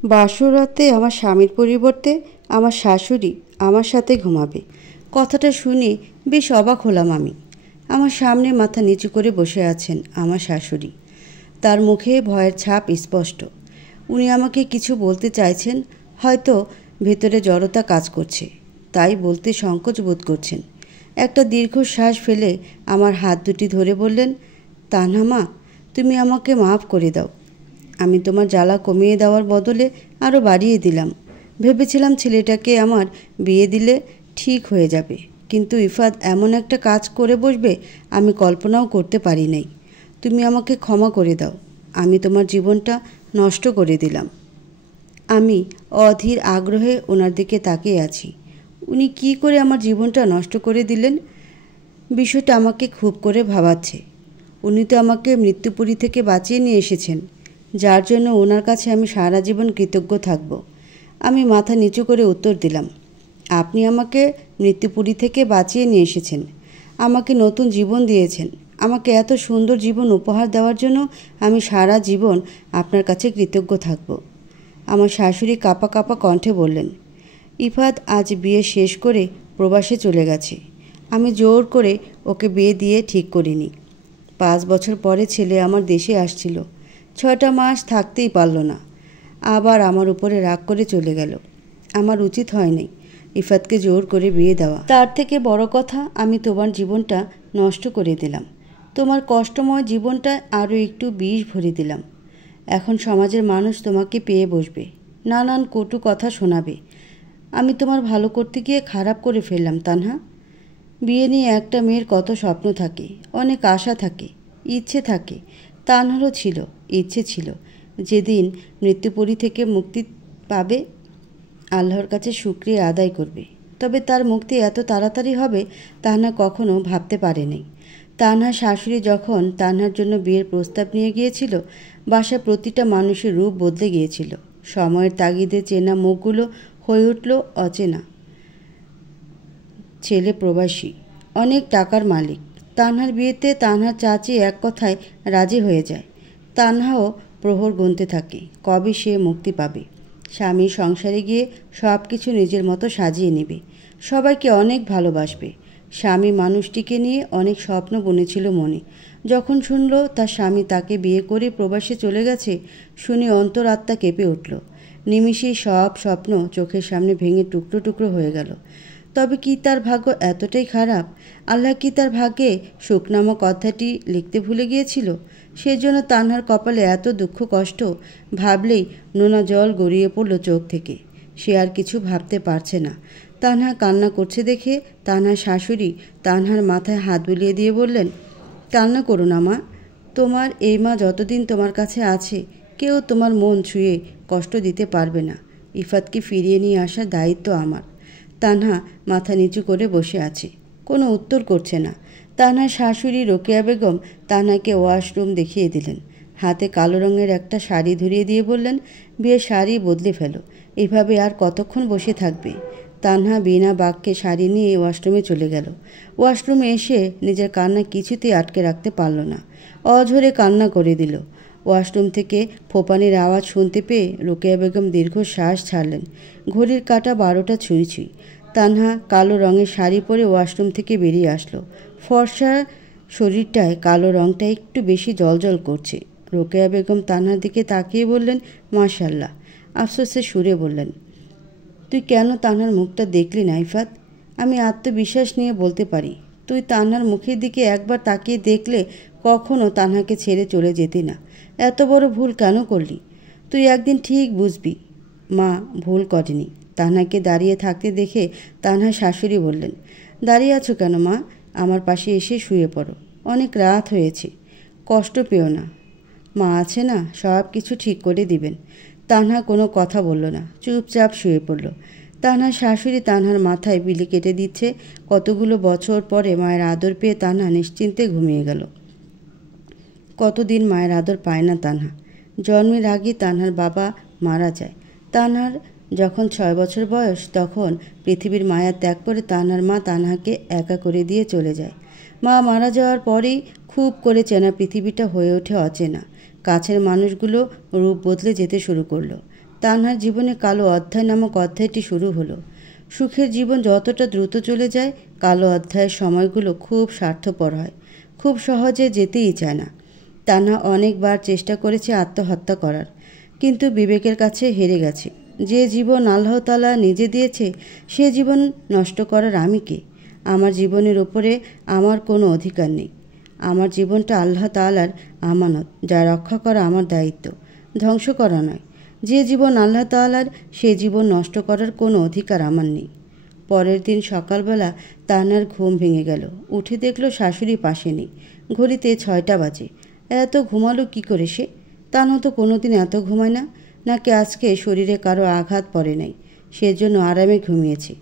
বাসর রাতে আমার স্বামীর পরিবর্তে আমার শাশুড়ি আমার সাথে ঘুমাবে। কথাটা শুনে বেশ অবাক হলাম আমি। আমার সামনে মাথা নিচু করে বসে আছেন আমার শাশুড়ি। তার মুখে ভয়ের ছাপ স্পষ্ট। উনি আমাকে কিছু বলতে চাইছেন, হয়তো ভেতরে জড়তা কাজ করছে, তাই বলতে সংকোচ বোধ করছেন। একটা দীর্ঘশ্বাস ফেলে আমার হাত দুটি ধরে বললেন, তানহা মা, তুমি আমাকে মাফ করে দাও। আমি তোমার জ্বালা কমিয়ে দেওয়ার বদলে আরও বাড়িয়ে দিলাম। ভেবেছিলাম ছেলেটাকে আমার বিয়ে দিলে ঠিক হয়ে যাবে, কিন্তু ইফাত এমন একটা কাজ করে বসবে আমি কল্পনাও করতে পারি নাই। তুমি আমাকে ক্ষমা করে দাও, আমি তোমার জীবনটা নষ্ট করে দিলাম। আমি অধীর আগ্রহে ওনার দিকে তাকিয়ে আছি। উনি কি করে আমার জীবনটা নষ্ট করে দিলেন? বিষয়টা আমাকে খুব করে ভাবাচ্ছে। উনি তো আমাকে মৃত্যুপুরী থেকে বাঁচিয়ে নিয়ে এসেছেন, যার জন্য ওনার কাছে আমি সারা জীবন কৃতজ্ঞ থাকব। আমি মাথা নিচু করে উত্তর দিলাম, আপনি আমাকে মৃত্যুপুরী থেকে বাঁচিয়ে নিয়ে এসেছেন, আমাকে নতুন জীবন দিয়েছেন। আমাকে এত সুন্দর জীবন উপহার দেওয়ার জন্য আমি সারা জীবন আপনার কাছে কৃতজ্ঞ থাকব। আমার শাশুড়ি কাঁপা কাঁপা কণ্ঠে বললেন, ইফাত আজ বিয়ে শেষ করে প্রবাসে চলে গেছে। আমি জোর করে ওকে বিয়ে দিয়ে ঠিক করিনি। 5 বছর পরে ছেলে আমার দেশে আসছিল, 6টা মাস থাকতেই পারল না, আবার আমার উপরে রাগ করে চলে গেল। আমার উচিত হয়নি ইফাতকে জোর করে বিয়ে দেওয়া। তার থেকে বড় কথা, আমি তোমার জীবনটা নষ্ট করে দিলাম। তোমার কষ্টময় জীবনটা আরও একটু বিষ ভরে দিলাম। এখন সমাজের মানুষ তোমাকে পেয়ে বসবে, নানান কটু কথা শোনাবে। আমি তোমার ভালো করতে গিয়ে খারাপ করে ফেললাম তানহা। বিয়ে নিয়ে একটা মেয়ের কত স্বপ্ন থাকে, অনেক আশা থাকে, ইচ্ছে থাকে। তানহারও ছিল, ইচ্ছে ছিল যেদিন মৃত্যুপুরী থেকে মুক্তি পাবে আল্লাহর কাছে শুকরিয়া আদায় করবে। তবে তার মুক্তি এত তাড়াতাড়ি হবে তানহা কখনো ভাবতে পারেনি। তানহার শাশুড়ি যখন তানহার জন্য বিয়ের প্রস্তাব নিয়ে গিয়েছিল, বাসায় প্রতিটা মানুষের রূপ বদলে গিয়েছিল। সময়ের তাগিদে চেনা মুখগুলো হয়ে উঠল অচেনা। ছেলে প্রবাসী, অনেক টাকার মালিক। তানহার বিয়েতে তানহার চাচি এক কথায় রাজি হয়ে যায়। তানহাও প্রহর গুনতে থাকে কবে সে মুক্তি পাবে। স্বামী সংসারে গিয়ে সব কিছু নিজের মতো সাজিয়ে নেবে, সবাইকে অনেক ভালোবাসবে। স্বামী মানুষটিকে নিয়ে অনেক স্বপ্ন বুনেছিল মনে। যখন শুনল তার স্বামী তাকে বিয়ে করে প্রবাসে চলে গেছে, শুনে অন্তরাত্মা কেঁপে উঠল। নিমিষেই সব স্বপ্ন চোখের সামনে ভেঙে টুকরো টুকরো হয়ে গেল। তবে কি তার ভাগ্য এতটাই খারাপ? আল্লাহ কি তার ভাগ্যে সুখ নামক কথাটি লিখতে ভুলে গিয়েছিল? সেজন্য তানহার কপালে এত দুঃখ কষ্ট, ভাবলেই নোনা জল গড়িয়ে পড়ল চোখ থেকে। সে আর কিছু ভাবতে পারছে না। তানহা কান্না করছে দেখে তানহার শাশুড়ি তানহার মাথায় হাত বুলিয়ে দিয়ে বললেন, কান্না করো না মা, তোমার এই মা যতদিন তোমার কাছে আছে কেউ তোমার মন ছুঁয়ে কষ্ট দিতে পারবে না। ইফাতকে ফিরিয়ে নিয়ে আসার দায়িত্ব আমার। তানহা মাথা নিচু করে বসে আছে, কোনো উত্তর করছে না। তানহার শাশুড়ি রোকেয়া বেগম তানহাকে ওয়াশরুম দেখিয়ে দিলেন। হাতে কালো রঙের একটা শাড়ি ধরিয়ে দিয়ে বললেন, বিয়ের শাড়ি বদলে ফেলো, এভাবে আর কতক্ষণ বসে থাকবে? তানহা বিনা বাক্যে শাড়ি নিয়ে ওয়াশরুমে চলে গেল। ওয়াশরুমে এসে নিজের কান্না কিছুতেই আটকে রাখতে পারল না, অঝরে কান্না করে দিল। ওয়াশরুম থেকে ফোপানির আওয়াজ শুনতে পেয়ে রোকেয়া বেগম দীর্ঘ শ্বাস ছাড়লেন। ঘড়ির কাঁটা 12টা ছুঁই ছুঁই। তানহা কালো রঙের শাড়ি পরে ওয়াশরুম থেকে বেরিয়ে আসলো। ফর্সা শরীরটায় কালো রঙটা একটু বেশি জলজল করছে। রোকেয়া বেগম তানহার দিকে তাকিয়ে বললেন, মাশাল্লাহ। আফসোসের সুরে বললেন, তুই কেন তানহার মুখটা দেখলি না ইফাত? আমি আত্মবিশ্বাস নিয়ে বলতে পারি, তুই তানহার মুখের দিকে একবার তাকিয়ে দেখলে কখনো তানহাকে ছেড়ে চলে যেতি না। এত বড় ভুল কেন করলি? তুই একদিন ঠিক বুঝবি। মা ভুল করেনি। তানহাকে দাঁড়িয়ে থাকতে দেখে তানহার শাশুড়ি বললেন, দাঁড়িয়ে আছো কেন মা? আমার পাশে এসে শুয়ে পড়ো, অনেক রাত হয়েছে। কষ্ট পেও না, মা আছে না, সব কিছু ঠিক করে দিবেন। তানহা কোনো কথা বলল না, চুপচাপ শুয়ে পড়ল। তানহার শাশুড়ি তানহার মাথায় বিলি কেটে দিচ্ছে। কতগুলো বছর পরে মায়ের আদর পেয়ে তানহা নিশ্চিন্তে ঘুমিয়ে গেল। কতদিন মায়ের আদর পায় না তানহা। জন্মের আগে তানহার বাবা মারা যায়। তানহার যখন 6 বছর বয়স, তখন পৃথিবীর মায়া ত্যাগ করে তানহার মা তানহাকে একা করে দিয়ে চলে যায়। মা মারা যাওয়ার পরেই খুব করে চেনা পৃথিবীটা হয়ে ওঠে অচেনা। কাছের মানুষগুলো রূপ বদলে যেতে শুরু করলো। তানহার জীবনে কালো অধ্যায় নামক অধ্যায়টি শুরু হলো। সুখের জীবন যতটা দ্রুত চলে যায়, কালো অধ্যায়ের সময়গুলো খুব স্বার্থপর হয়, খুব সহজে যেতেই চায় না। তানহা অনেকবার চেষ্টা করেছে আত্মহত্যা করার, কিন্তু বিবেকের কাছে হেরে গেছে। যে জীবন আল্লাহ তাআলা নিজে দিয়েছে, সে জীবন নষ্ট করার আমি কে? আমার জীবনের ওপরে আমার কোনো অধিকার নেই। আমার জীবনটা আল্লাহ তাআলার আমানত, যা রক্ষা করা আমার দায়িত্ব, ধ্বংস করা নয়। যে জীবন আল্লাহ তাআলার, সে জীবন নষ্ট করার কোনো অধিকার আমার নেই। পরের দিন সকালবেলা তানহার ঘুম ভেঙে গেল। উঠে দেখল শাশুড়ি পাশে নেই। ঘড়িতে 6টা বাজে। এত ঘুমালো কি করে সে? তানহা তো কোনোদিন এত ঘুমায় না। নাকি আজকে শরীরে কারো আঘাত পড়ে নাই, সেজন্য আরামে ঘুমিয়েছে।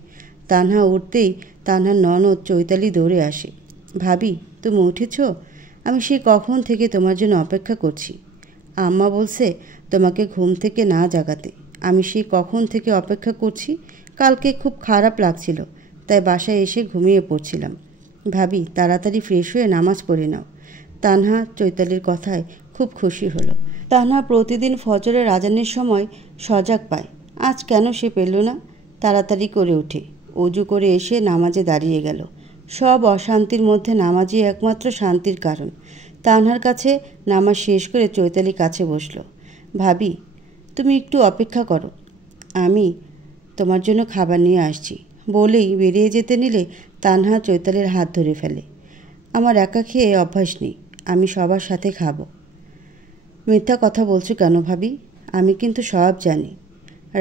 তানহা উঠতেই তানহার ননদ চৈতালি দৌড়ে আসে। ভাবি, তুমি উঠেছ? আমি সেই কখন থেকে তোমার জন্য অপেক্ষা করছি। আম্মা বলছে তোমাকে ঘুম থেকে না জাগাতে। আমি সেই কখন থেকে অপেক্ষা করছি। কালকে খুব খারাপ লাগছিল, তাই বাসায় এসে ঘুমিয়ে পড়ছিলাম। ভাবি, তাড়াতাড়ি ফ্রেশ হয়ে নামাজ পড়ে নাও। তানহা চৈতালির কথায় খুব খুশি হলো। তানহা প্রতিদিন ফজরের আজানের সময় সজাগ পায়। আজ কেন সে পেল না? তাড়াতাড়ি করে উঠে অজু করে এসে নামাজে দাঁড়িয়ে গেল। সব অশান্তির মধ্যে নামাজই একমাত্র শান্তির কারণ। তানহার কাছে নামাজ শেষ করে চৈতালি কাছে বসল। ভাবি, তুমি একটু অপেক্ষা করো, আমি তোমার জন্য খাবার নিয়ে আসছি। বলেই বেরিয়ে যেতে নিলে তানহা চৈতালির হাত ধরে ফেলে। আমার একা খেয়ে অভ্যাস নেই, আমি সবার সাথে খাবো। মিথ্যা কথা বলছো কেন ভাবি? আমি কিন্তু সব জানি।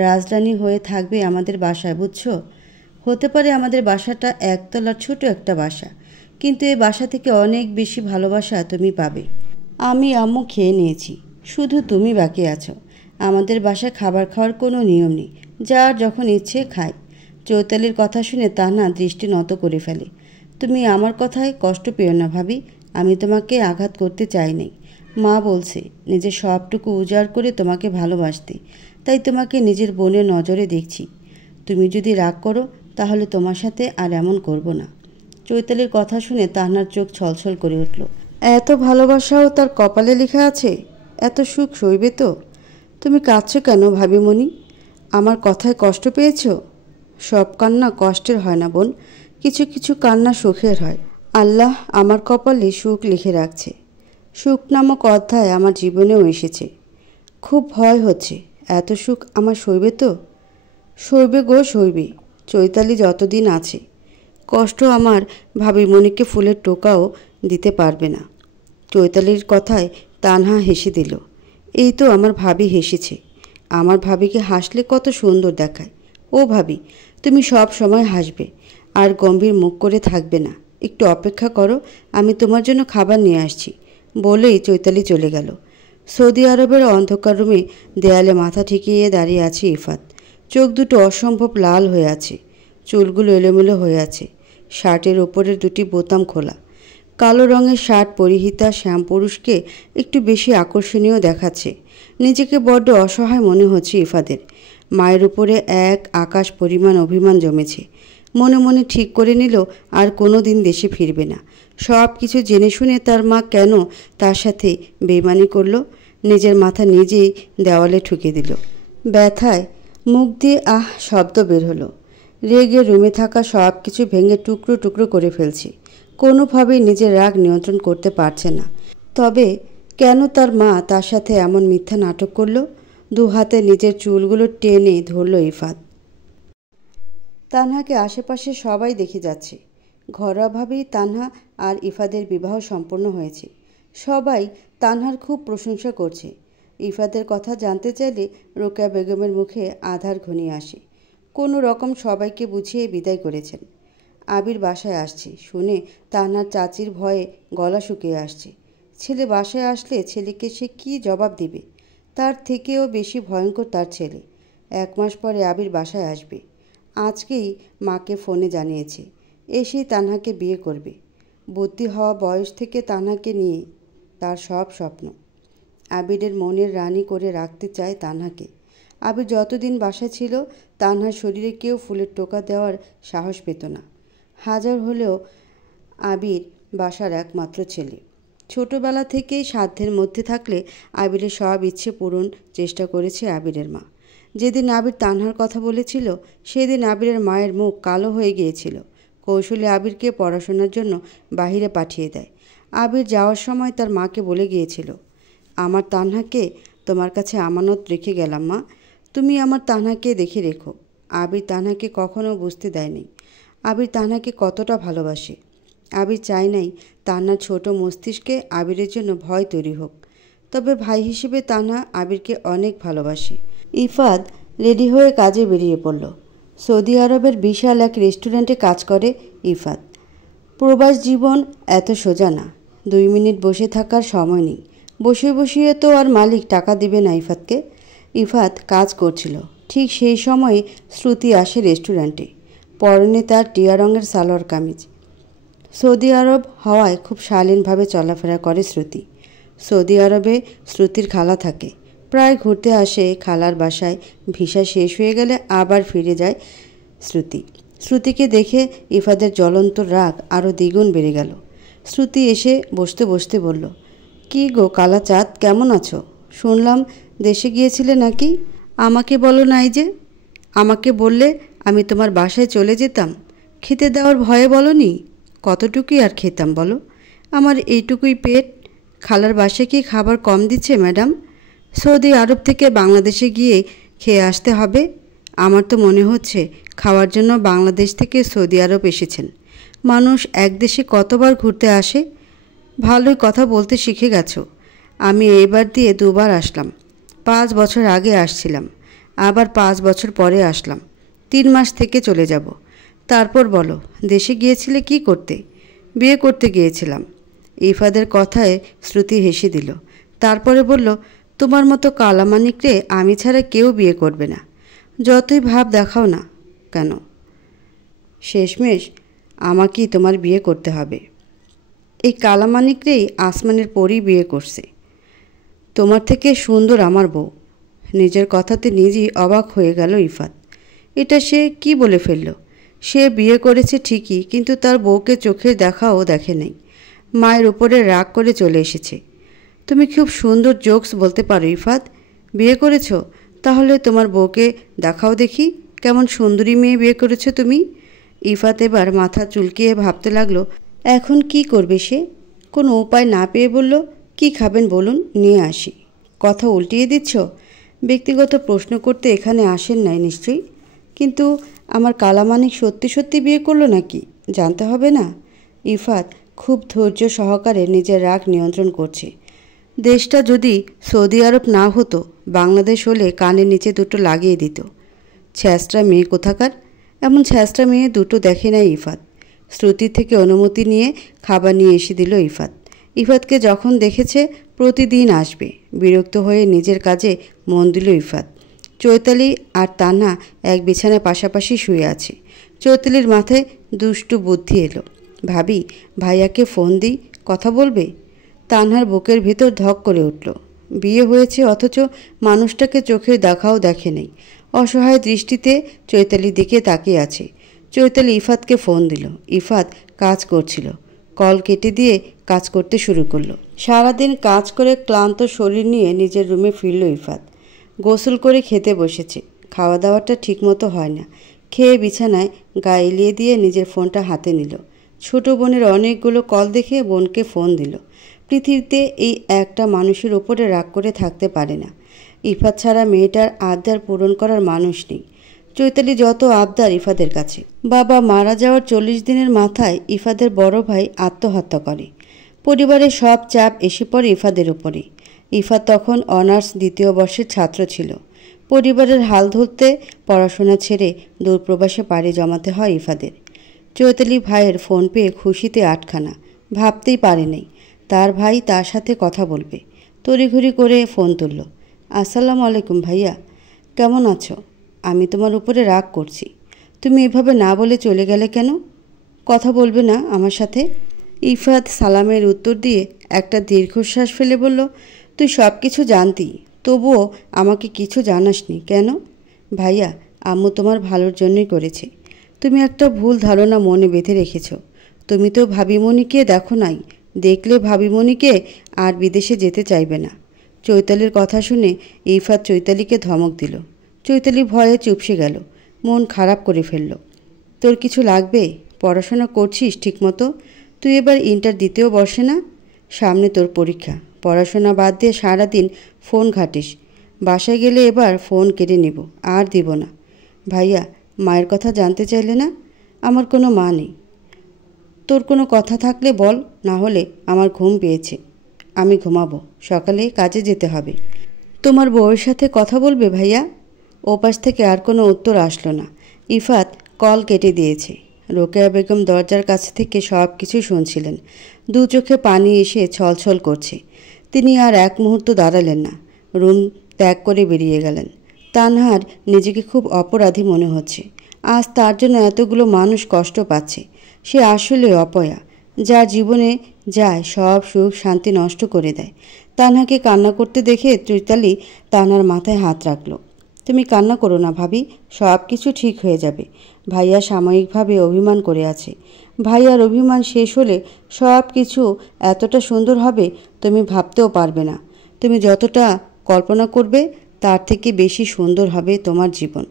রাজরানী হয়ে থাকবে আমাদের বাসায়, বুঝছো? হতে পারে আমাদের বাসাটা একতলার ছোট একটা বাসা, কিন্তু এই বাসা থেকে অনেক বেশি ভালোবাসা তুমি পাবে। আমি আম্মু খেয়ে নিয়েছি, শুধু তুমি বাকি আছো। আমাদের বাসায় খাবার খাওয়ার কোনো নিয়ম নেই, যার যখন ইচ্ছে খায়। চৈতালির কথা শুনে তানহা দৃষ্টি নত করে ফেলে। তুমি আমার কথায় কষ্ট পেও না ভাবি, আমি তোমাকে আঘাত করতে চাই নাই। মা বলছে নিজের সবটুকু উজাড় করে তোমাকে ভালোবাসতে, তাই তোমাকে নিজের বোনের নজরে দেখছি। তুমি যদি রাগ করো তাহলে তোমার সাথে আর এমন করব না। চৈতালির কথা শুনে তানহার চোখ ছলছল করে উঠল। এত ভালোবাসাও তার কপালে লেখা আছে? এত সুখ সইবে তো? তুমি কাঁদছো কেন ভাবিমণি? আমার কথায় কষ্ট পেয়েছ? সব কান্না কষ্টের হয় না বোন, কিছু কিছু কান্না সুখের হয়। আল্লাহ আমার কপালে সুখ লিখে রাখছে। সুখ নামক অধ্যায় আমার জীবনেও এসেছে। খুব ভয় হচ্ছে, এত সুখ আমার সইবে তো? সইবে গো, সইবে। চৈতালি যতদিন আছে। কষ্ট আমার ভাবিমণিকে ফুলের টোকাও দিতে পারবে না। চৈতালির কথায় তানহা হেসে দিল। এই তো আমার ভাবি হেসেছে। আমার ভাবিকে হাসলে কত সুন্দর দেখায়। ও ভাবি, তুমি সব সময় হাসবে আর গম্ভীর মুখ করে থাকবে না। একটু অপেক্ষা করো, আমি তোমার জন্য খাবার নিয়ে আসছি। বলেই চৈতালি চলে গেল। সৌদি আরবের অন্ধকার রুমে দেয়ালে মাথা ঠেকিয়ে দাঁড়িয়ে আছে ইফাত। চোখ দুটো অসম্ভব লাল হয়ে আছে, চুলগুলো এলোমেলো হয়ে আছে। শার্টের ওপরের দুটি বোতাম খোলা। কালো রঙের শার্ট পরিহিতা শ্যামপুরুষকে একটু বেশি আকর্ষণীয় দেখাচ্ছে। নিজেকে বড্ড অসহায় মনে হচ্ছে ইফাদের। মায়ের উপরে এক আকাশ পরিমাণ অভিমান জমেছে। মনে মনে ঠিক করে নিল আর কোনো দিন দেশে ফিরবে না। সব কিছু জেনে শুনে তার মা কেন তার সাথে বেইমানি করলো? নিজের মাথা নিজেই দেওয়ালে ঠুকে দিল। ব্যথায় মুখ দিয়ে আহ শব্দ বের হলো। রেগে রুমে থাকা সব কিছু ভেঙে টুকরো টুকরো করে ফেলছে। কোনোভাবেই নিজের রাগ নিয়ন্ত্রণ করতে পারছে না। তবে কেন তার মা তার সাথে এমন মিথ্যা নাটক করলো? দু হাতে নিজের চুলগুলো টেনে ধরল ইফাত। তানহাকে আশেপাশে সবাই দেখে যাচ্ছে। ঘরোয়াভাবেই তানহা আর ইফাদের বিবাহ সম্পন্ন হয়েছে। সবাই তানহার খুব প্রশংসা করছে। ইফাদের কথা জানতে চাইলে রোকেয়া বেগমের মুখে আধার ঘনিয়ে আসে। কোনো রকম সবাইকে বুঝিয়ে বিদায় করেছেন। আবির বাসায় আসছে শুনে তানহার চাচির ভয়ে গলা শুকিয়ে আসছে। ছেলে বাসায় আসলে ছেলেকে সে কী জবাব দিবে? তার থেকেও বেশি ভয়ঙ্কর তার ছেলে। 1 মাস পরে আবির বাসায় আসবে। আজকেই মাকে ফোনে জানিয়েছে এসেই তানহাকে বিয়ে করবে। বুদ্ধি হওয়া বয়স থেকে তানহাকে নিয়ে তার সব স্বপ্ন। আবিরের মনের রানী করে রাখতে চায় তানহাকে। আবির যতদিন বাসায় ছিল তানহার শরীরে কেউ ফুলের টোকা দেওয়ার সাহস পেত না। হাজার হলেও আবির বাসার একমাত্র ছেলে। ছোটবেলা থেকেই সাধ্যের মধ্যে থাকলে আবিরের সব ইচ্ছে পূরণ চেষ্টা করেছে আবিরের মা। যেদিন আবির তানহার কথা বলেছিল সেদিন আবিরের মায়ের মুখ কালো হয়ে গিয়েছিল। কৌশলে আবিরকে পড়াশোনার জন্য বাহিরে পাঠিয়ে দেয়। আবির যাওয়ার সময় তার মাকে বলে গিয়েছিল, আমার তানহাকে তোমার কাছে আমানত রেখে গেলাম মা, তুমি আমার তানহাকে দেখে রেখো। আবির তানহাকে কখনো বুঝতে দেয়নি আবির তানহাকে কতটা ভালোবাসে। আবির চায় নাই তানহার ছোট মস্তিষ্কে আবিরের জন্য ভয় তৈরি হোক। তবে ভাই হিসেবে তানহা আবিরকে অনেক ভালোবাসে। ইফাত রেডি হয়ে কাজে বেরিয়ে পড়ল। সৌদি আরবের বিশাল এক রেস্টুরেন্টে কাজ করে ইফাত। প্রবাস জীবন এত সোজা না। 2 মিনিট বসে থাকার সময় নেই। বসিয়ে তো আর মালিক টাকা দিবে না ইফাতকে। ইফাত কাজ করছিল। ঠিক সেই সময়ে শ্রুতি আসে রেস্টুরেন্টে। পরনে তার টিয়া রঙের সালোয়ার কামিজ। সৌদি আরব হওয়ায় খুব শালীনভাবে চলাফেরা করে শ্রুতি। সৌদি আরবে শ্রুতির খালা থাকে। প্রায় ঘুরতে আসে খালার বাসায়। ভিসা শেষ হয়ে গেলে আবার ফিরে যায় শ্রুতি। শ্রুতিকে দেখে ইফাদের জ্বলন্ত রাগ আরও দ্বিগুণ বেড়ে গেল। শ্রুতি এসে বসতে বসতে বলল, কি গো কালা চাঁদ, কেমন আছো? শুনলাম দেশে গিয়েছিলে নাকি? আমাকে বলো নাই যে? আমাকে বললে আমি তোমার বাসায় চলে যেতাম। খেতে দেওয়ার ভয়ে বলনি? কতটুকুই আর খেতাম বলো? আমার এইটুকুই পেট। খালার বাসায় কি খাবার কম দিচ্ছে ম্যাডাম? সৌদি আরব থেকে বাংলাদেশে গিয়ে খেয়ে আসতে হবে। আমার তো মনে হচ্ছে খাওয়ার জন্য বাংলাদেশ থেকে সৌদি আরব এসেছেন। মানুষ এক দেশে কতবার ঘুরতে আসে। ভালোই কথা বলতে শিখে গেছো। আমি এবার দিয়ে 2 বার আসলাম। 5 বছর আগে আসছিলাম, আবার 5 বছর পরে আসলাম। 3 মাস থেকে চলে যাব। তারপর বলো, দেশে গিয়েছিলে কি করতে? বিয়ে করতে গিয়েছিলাম। ইফাদের কথায় শ্রুতি হেসে দিল। তারপরে বলল, তোমার মতো কালামানিকরে আমি ছাড়া কেউ বিয়ে করবে না, যতই ভাব দেখাও না কেন। শেষমেশ আমাকেই তোমার বিয়ে করতে হবে। এই কালামানিকরেই আসমানের পরই বিয়ে করছে। তোমার থেকে সুন্দর আমার বউ। নিজের কথাতে নিজেই অবাক হয়ে গেল ইফাত। এটা সে কি বলে ফেলল? সে বিয়ে করেছে ঠিকই, কিন্তু তার বউকে চোখের দেখাও দেখে নাই। মায়ের উপরে রাগ করে চলে এসেছে। তুমি খুব সুন্দর জোকস বলতে পারো ইফাত। বিয়ে করেছ? তাহলে তোমার বউকে দেখাও দেখি, কেমন সুন্দরী মেয়ে বিয়ে করেছো তুমি। ইফাত এবার মাথা চুলকিয়ে ভাবতে লাগলো, এখন কি করবে সে। কোনো উপায় না পেয়ে বলল, কি খাবেন বলুন, নিয়ে আসি। কথা উল্টিয়ে দিচ্ছ। ব্যক্তিগত প্রশ্ন করতে এখানে আসেন নাই নিশ্চয়ই। কিন্তু আমার কালামানিক সত্যি সত্যি বিয়ে করলো নাকি জানতে হবে না? ইফাত খুব ধৈর্য সহকারে নিজের রাগ নিয়ন্ত্রণ করছে। দেশটা যদি সৌদি আরব না হতো, বাংলাদেশ হলে কানের নিচে দুটো লাগিয়ে দিত। ছ্যাঁচড়া মেয়ে কোথাকার। এমন ছ্যাঁচড়া মেয়ে দুটো দেখে নাই ইফাত। শ্রুতি থেকে অনুমতি নিয়ে খাবার নিয়ে এসে দিল ইফাত। ইফাতকে যখন দেখেছে প্রতিদিন আসবে, বিরক্ত হয়ে নিজের কাজে মন দিল ইফাত। চৈতালি আর তান্না এক বিছানায় পাশাপাশি শুয়ে আছে। চৈতালির মাথায় দুষ্টু বুদ্ধি এলো। ভাবি, ভাইয়াকে ফোন দিই, কথা বলবে। তানহার বুকের ভিতর ধক করে উঠল। বিয়ে হয়েছে অথচ মানুষটাকে চোখের দেখাও দেখে নেই। অসহায় দৃষ্টিতে চৈতালির দিকে তাকিয়ে আছে। চৈতালি ইফাতকে ফোন দিল। ইফাত কাজ করছিল। কল কেটে দিয়ে কাজ করতে শুরু করলো। সারাদিন কাজ করে ক্লান্ত শরীর নিয়ে নিজের রুমে ফিরল ইফাত। গোসল করে খেতে বসেছে। খাওয়া দাওয়াটা ঠিকমতো হয় না। খেয়ে বিছানায় গা এলিয়ে দিয়ে নিজের ফোনটা হাতে নিল। ছোট বোনের অনেকগুলো কল দেখে বোনকে ফোন দিল। পৃথিবীতে এই একটা মানুষের ওপরে রাগ করে থাকতে পারে না। ইফাত ছাড়া মেয়েটার আবদার পূরণ করার মানুষ নেই। চৈতালি যত আবদার ইফাদের কাছে। বাবা মারা যাওয়ার 40 দিনের মাথায় ইফাদের বড় ভাই আত্মহত্যা করে। পরিবারের সব চাপ এসে পড়ে ইফাদের উপরে। ইফাত তখন অনার্স 2য় বর্ষের ছাত্র ছিল। পরিবারের হাল ধরতে পড়াশোনা ছেড়ে দূরপ্রবাসে পাড়ি জমাতে হয় ইফাদের। চৈতালি ভাইয়ের ফোন পেয়ে খুশিতে আটখানা। ভাবতেই পারেনি তার ভাই তার সাথে কথা বলবে। তড়িঘড়ি করে ফোন তুলল। আসসালামু আলাইকুম ভাইয়া, কেমন আছো? আমি তোমার উপরে রাগ করছি। তুমি এভাবে না বলে চলে গেলে কেন? কথা বলবে না আমার সাথে? ইফাত সালামের উত্তর দিয়ে একটা দীর্ঘশ্বাস ফেলে বলল, তুই সব কিছু জানতি, তবুও আমাকে কিছু জানাসনি কেন? ভাইয়া, আম্মু তোমার ভালোর জন্যই করেছে। তুমি একটা ভুল ধারণা মনে বেঁধে রেখেছ। তুমি তো ভাবিমণিকে দেখো নাই। দেখলে ভাবিমণিকে আর বিদেশে যেতে চাইবে না। চৈতালির কথা শুনে ইফাত চৈতালিকে ধমক দিল। চৈতালি ভয়ে চুপসে গেল, মন খারাপ করে ফেলল। তোর কিছু লাগবে? পড়াশোনা করছিস ঠিকমতো? তুই এবার ইন্টার দিতেও বসে না? সামনে তোর পরীক্ষা। পড়াশোনা বাদ দিয়ে সারাদিন ফোন ঘাটিস। বাসায় গেলে এবার ফোন কেড়ে নেব, আর দিব না। ভাইয়া, মায়ের কথা জানতে চাইলে না? আমার কোনো মা নেই। তোর কোনো কথা থাকলে বল, না হলে আমার ঘুম পেয়েছে, আমি ঘুমাবো, সকালে কাজে যেতে হবে। তোমার বউয়ের সাথে কথা বলবে ভাইয়া? ওপাশ থেকে আর কোনো উত্তর আসলো না। ইফাত কল কেটে দিয়েছে। রোকেয়া বেগম দরজার কাছে থেকে সব কিছু শুনছিলেন। দু চোখে পানি এসে ছলছল করছে। তিনি আর এক মুহূর্ত দাঁড়ালেন না, রুম ত্যাগ করে বেরিয়ে গেলেন। তানহার নিজেকে খুব অপরাধী মনে হচ্ছে। আজ তার জন্য এতগুলো মানুষ কষ্ট পাচ্ছে। সে আসলে অপয়া, যার জীবনে যায় সব সুখ শান্তি নষ্ট করে দেয়। তানহাকে কান্না করতে দেখে চৈতালি তানহার মাথায় হাত রাখল। তুমি কান্না করো না ভাবি, সব কিছু ঠিক হয়ে যাবে। ভাইয়া সাময়িকভাবে অভিমান করে আছে। ভাইয়ার অভিমান শেষ হলে সব কিছু এতটা সুন্দর হবে তুমি ভাবতেও পারবে না। তুমি যতটা কল্পনা করবে তার থেকে বেশি সুন্দর হবে তোমার জীবন।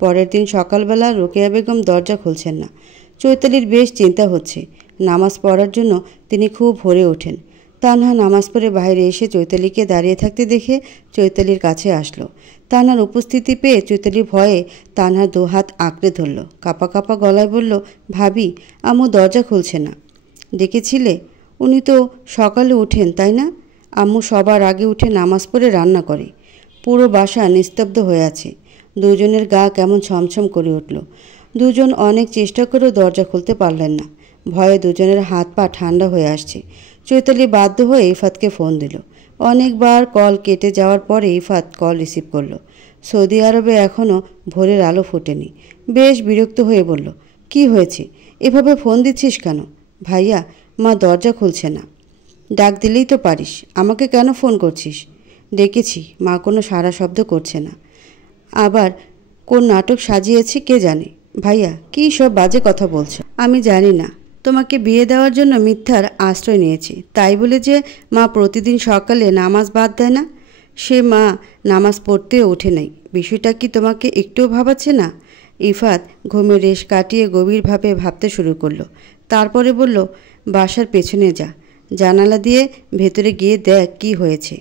পরের দিন সকালবেলা রোকেয়া বেগম দরজা খুলছেন না। চৈতালির বেশ চিন্তা হচ্ছে। নামাজ পড়ার জন্য তিনি খুব ভোরে ওঠেন। তানহা নামাজ পড়ে বাইরে এসে চৈতালিকে দাঁড়িয়ে থাকতে দেখে চৈতালির কাছে আসলো। তানহার উপস্থিতি পেয়ে চৈতালি ভয়ে তানহার দু হাত আঁকড়ে ধরল। কাঁপা কাঁপা গলায় বলল, ভাবি, আম্মু দরজা খুলছে না। ডেকেছিলে? উনি তো সকালে উঠেন, তাই না? আম্মু সবার আগে উঠে নামাজ পড়ে রান্না করে। পুরো বাসা নিস্তব্ধ হয়ে আছে। দুজনের গা কেমন ছমছম করে উঠল। দুজন অনেক চেষ্টা করেও দরজা খুলতে পারলেন না। ভয়ে দুজনের হাত পা ঠান্ডা হয়ে আসছে। চৈতালি বাধ্য হয়ে ইফাতকে ফোন দিল। অনেকবার কল কেটে যাওয়ার পরে ইফাত কল রিসিভ করলো। সৌদি আরবে এখনও ভোরের আলো ফোটেনি। বেশ বিরক্ত হয়ে বলল, কি হয়েছে? এভাবে ফোন দিচ্ছিস কেন? ভাইয়া, মা দরজা খুলছে না। ডাক দিলেই তো পারিস, আমাকে কেন ফোন করছিস? ডেকেছি, মা কোনো সাড়া শব্দ করছে না। আবার কোন নাটক সাজিয়েছে কে জানে। ভাইয়া, কী সব বাজে কথা বলছো? আমি জানি না। তোমাকে বিয়ে দেওয়ার জন্য মিথ্যার আশ্রয় নিয়েছি, তাই বলে যে মা প্রতিদিন সকালে নামাজ বাদ দেয় না, সে মা নামাজ পড়তেও ওঠে নাই, বিষয়টা কি তোমাকে একটুও ভাবাচ্ছে না? ইফাত ঘুমের রেশ কাটিয়ে গভীরভাবে ভাবতে শুরু করলো। তারপরে বলল, বাসার পেছনে যা, জানালা দিয়ে ভেতরে গিয়ে দেখ কি হয়েছে,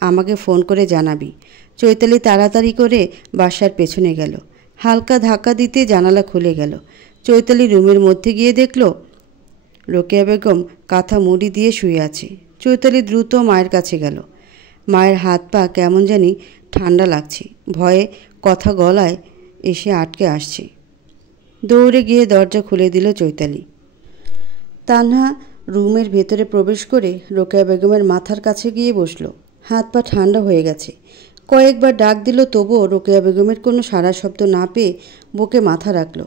আমাকে ফোন করে জানাবি। চৈতালি তাড়াতাড়ি করে বাসার পেছনে গেল। হালকা ধাক্কা দিতে জানালা খুলে গেল। চৈতালি রুমের মধ্যে গিয়ে দেখল রোকেয়া বেগম কাঁথা মুড়ি দিয়ে শুয়ে আছে। চৈতালি দ্রুত মায়ের কাছে গেল। মায়ের হাত পা কেমন জানি ঠান্ডা লাগছে। ভয়ে কথা গলায় এসে আটকে আসছে। দৌড়ে গিয়ে দরজা খুলে দিল চৈতালি। তানহা রুমের ভেতরে প্রবেশ করে রোকেয়া বেগমের মাথার কাছে গিয়ে বসল। হাত পা ঠান্ডা হয়ে গেছে। কয়েকবার ডাক দিল, তবুও রোকেয়া বেগমের কোনো সাড়া শব্দ না পেয়ে বুকে মাথা রাখল।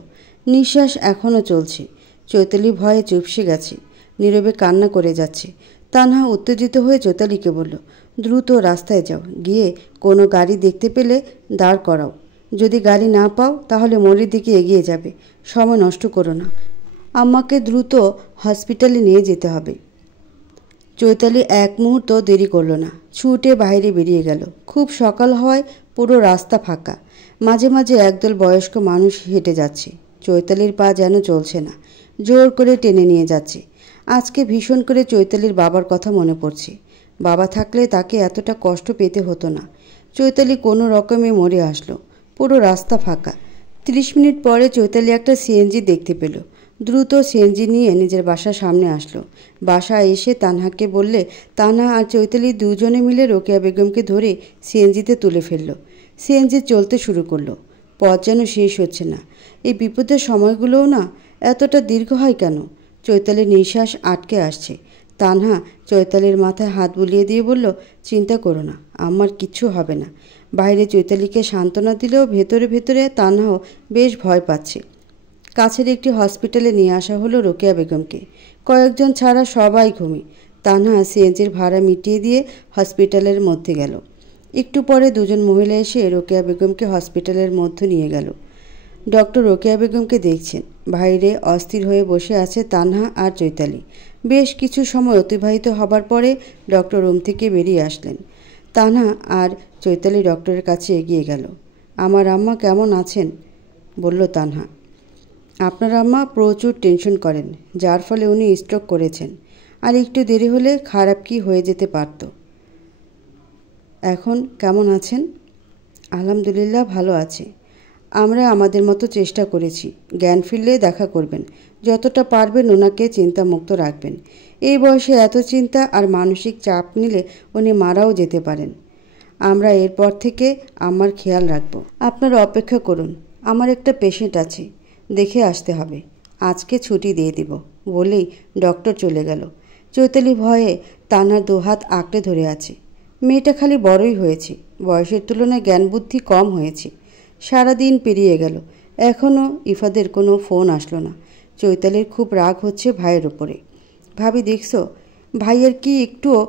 নিঃশ্বাস এখনও চলছে। চৈতালি ভয়ে চুপসে গেছে, নীরবে কান্না করে যাচ্ছে। তানহা উত্তেজিত হয়ে চৈতালিকে বলল, দ্রুত রাস্তায় যাও, গিয়ে কোনো গাড়ি দেখতে পেলে দাঁড় করাও। যদি গাড়ি না পাও তাহলে মোড়ের দিকে এগিয়ে যাবে, সময় নষ্ট করো না। আম্মাকে দ্রুত হসপিটালে নিয়ে যেতে হবে। চৈতালি এক মুহূর্ত দেরি করল না, ছুটে বাইরে বেরিয়ে গেল। খুব সকাল হওয়ায় পুরো রাস্তা ফাঁকা। মাঝে মাঝে একদল বয়স্ক মানুষ হেঁটে যাচ্ছে। চৈতালির পা যেন চলছে না, জোর করে টেনে নিয়ে যাচ্ছে। আজকে ভীষণ করে চৈতালির বাবার কথা মনে পড়ছে। বাবা থাকলে তাকে এতটা কষ্ট পেতে হতো না। চৈতালি কোনো রকমে মরে আসলো। পুরো রাস্তা ফাঁকা। 30 মিনিট পরে চৈতালি একটা সিএনজি দেখতে পেল। দ্রুত সিএনজি নিয়ে নিজের বাসার সামনে আসলো। বাসায় এসে তানহাকে বললে তানহা আর চৈতালি দুজনে মিলে রোকেয়া বেগমকে ধরে সিএনজিতে তুলে ফেলল। সিএনজি চলতে শুরু করলো। পথ যেন শেষ হচ্ছে না। এই বিপদের সময়গুলোও না এতটা দীর্ঘ হয় কেন? চৈতালির নিঃশ্বাস আটকে আসছে। তানহা চৈতালির মাথায় হাত বুলিয়ে দিয়ে বলল, চিন্তা করো না, আমার কিচ্ছু হবে না। বাইরে চৈতালিকে সান্ত্বনা দিলেও ভেতরে ভেতরে তানহাও বেশ ভয় পাচ্ছে। কাছের একটি হসপিটালে নিয়ে আসা হলো রোকেয়া বেগমকে। কয়েকজন ছাড়া সবাই ঘুমে। তানহা সিএনজির ভাড়া মিটিয়ে দিয়ে হসপিটালের মধ্যে গেল। একটু পরে দুজন মহিলা এসে রোকেয়া বেগমকে হসপিটালের মধ্যে নিয়ে গেল। ডক্টর রোকেয়া বেগমকে দেখছেন। বাইরে অস্থির হয়ে বসে আছে তানহা আর চৈতালি। বেশ কিছু সময় অতিবাহিত হবার পরে ডক্টর রুম থেকে বেরিয়ে আসলেন। তানহা আর চৈতালি ডক্টরের কাছে এগিয়ে গেল। আমার আম্মা কেমন আছেন? বলল তানহা। আপনার আম্মা প্রচুর টেনশন করেন, যার ফলে উনি স্ট্রোক করেছেন। আর একটু দেরি হলে খারাপ কি হয়ে যেতে পারত। এখন কেমন আছেন? আলহামদুলিল্লাহ ভালো আছে। আমরা আমাদের মতো চেষ্টা করেছি। জ্ঞান ফিরলে দেখা করবেন। যতটা পারবেন ওনাকে চিন্তামুক্ত রাখবেন। এই বয়সে এত চিন্তা আর মানসিক চাপ নিলে উনি মারাও যেতে পারেন। আমরা এরপর থেকে আমার খেয়াল রাখব। আপনারা অপেক্ষা করুন, আমার একটা পেশেন্ট আছে, দেখে আসতে হবে। আজকে ছুটি দিয়ে দিব বলেই ডক্টর চলে গেল। চৈতালি ভয়ে তানহার দুহাত আঁকড়ে ধরে আছে। মেয়েটা খালি বড়ই হয়েছে, বয়সের তুলনায় জ্ঞান বুদ্ধি কম হয়েছে। সারাদিন পেরিয়ে গেল, এখনও ইফাদের কোনো ফোন আসলো না। চৈতালির খুব রাগ হচ্ছে ভাইয়ের ওপরে। ভাবি, দেখছো ভাইয়ের কি একটুও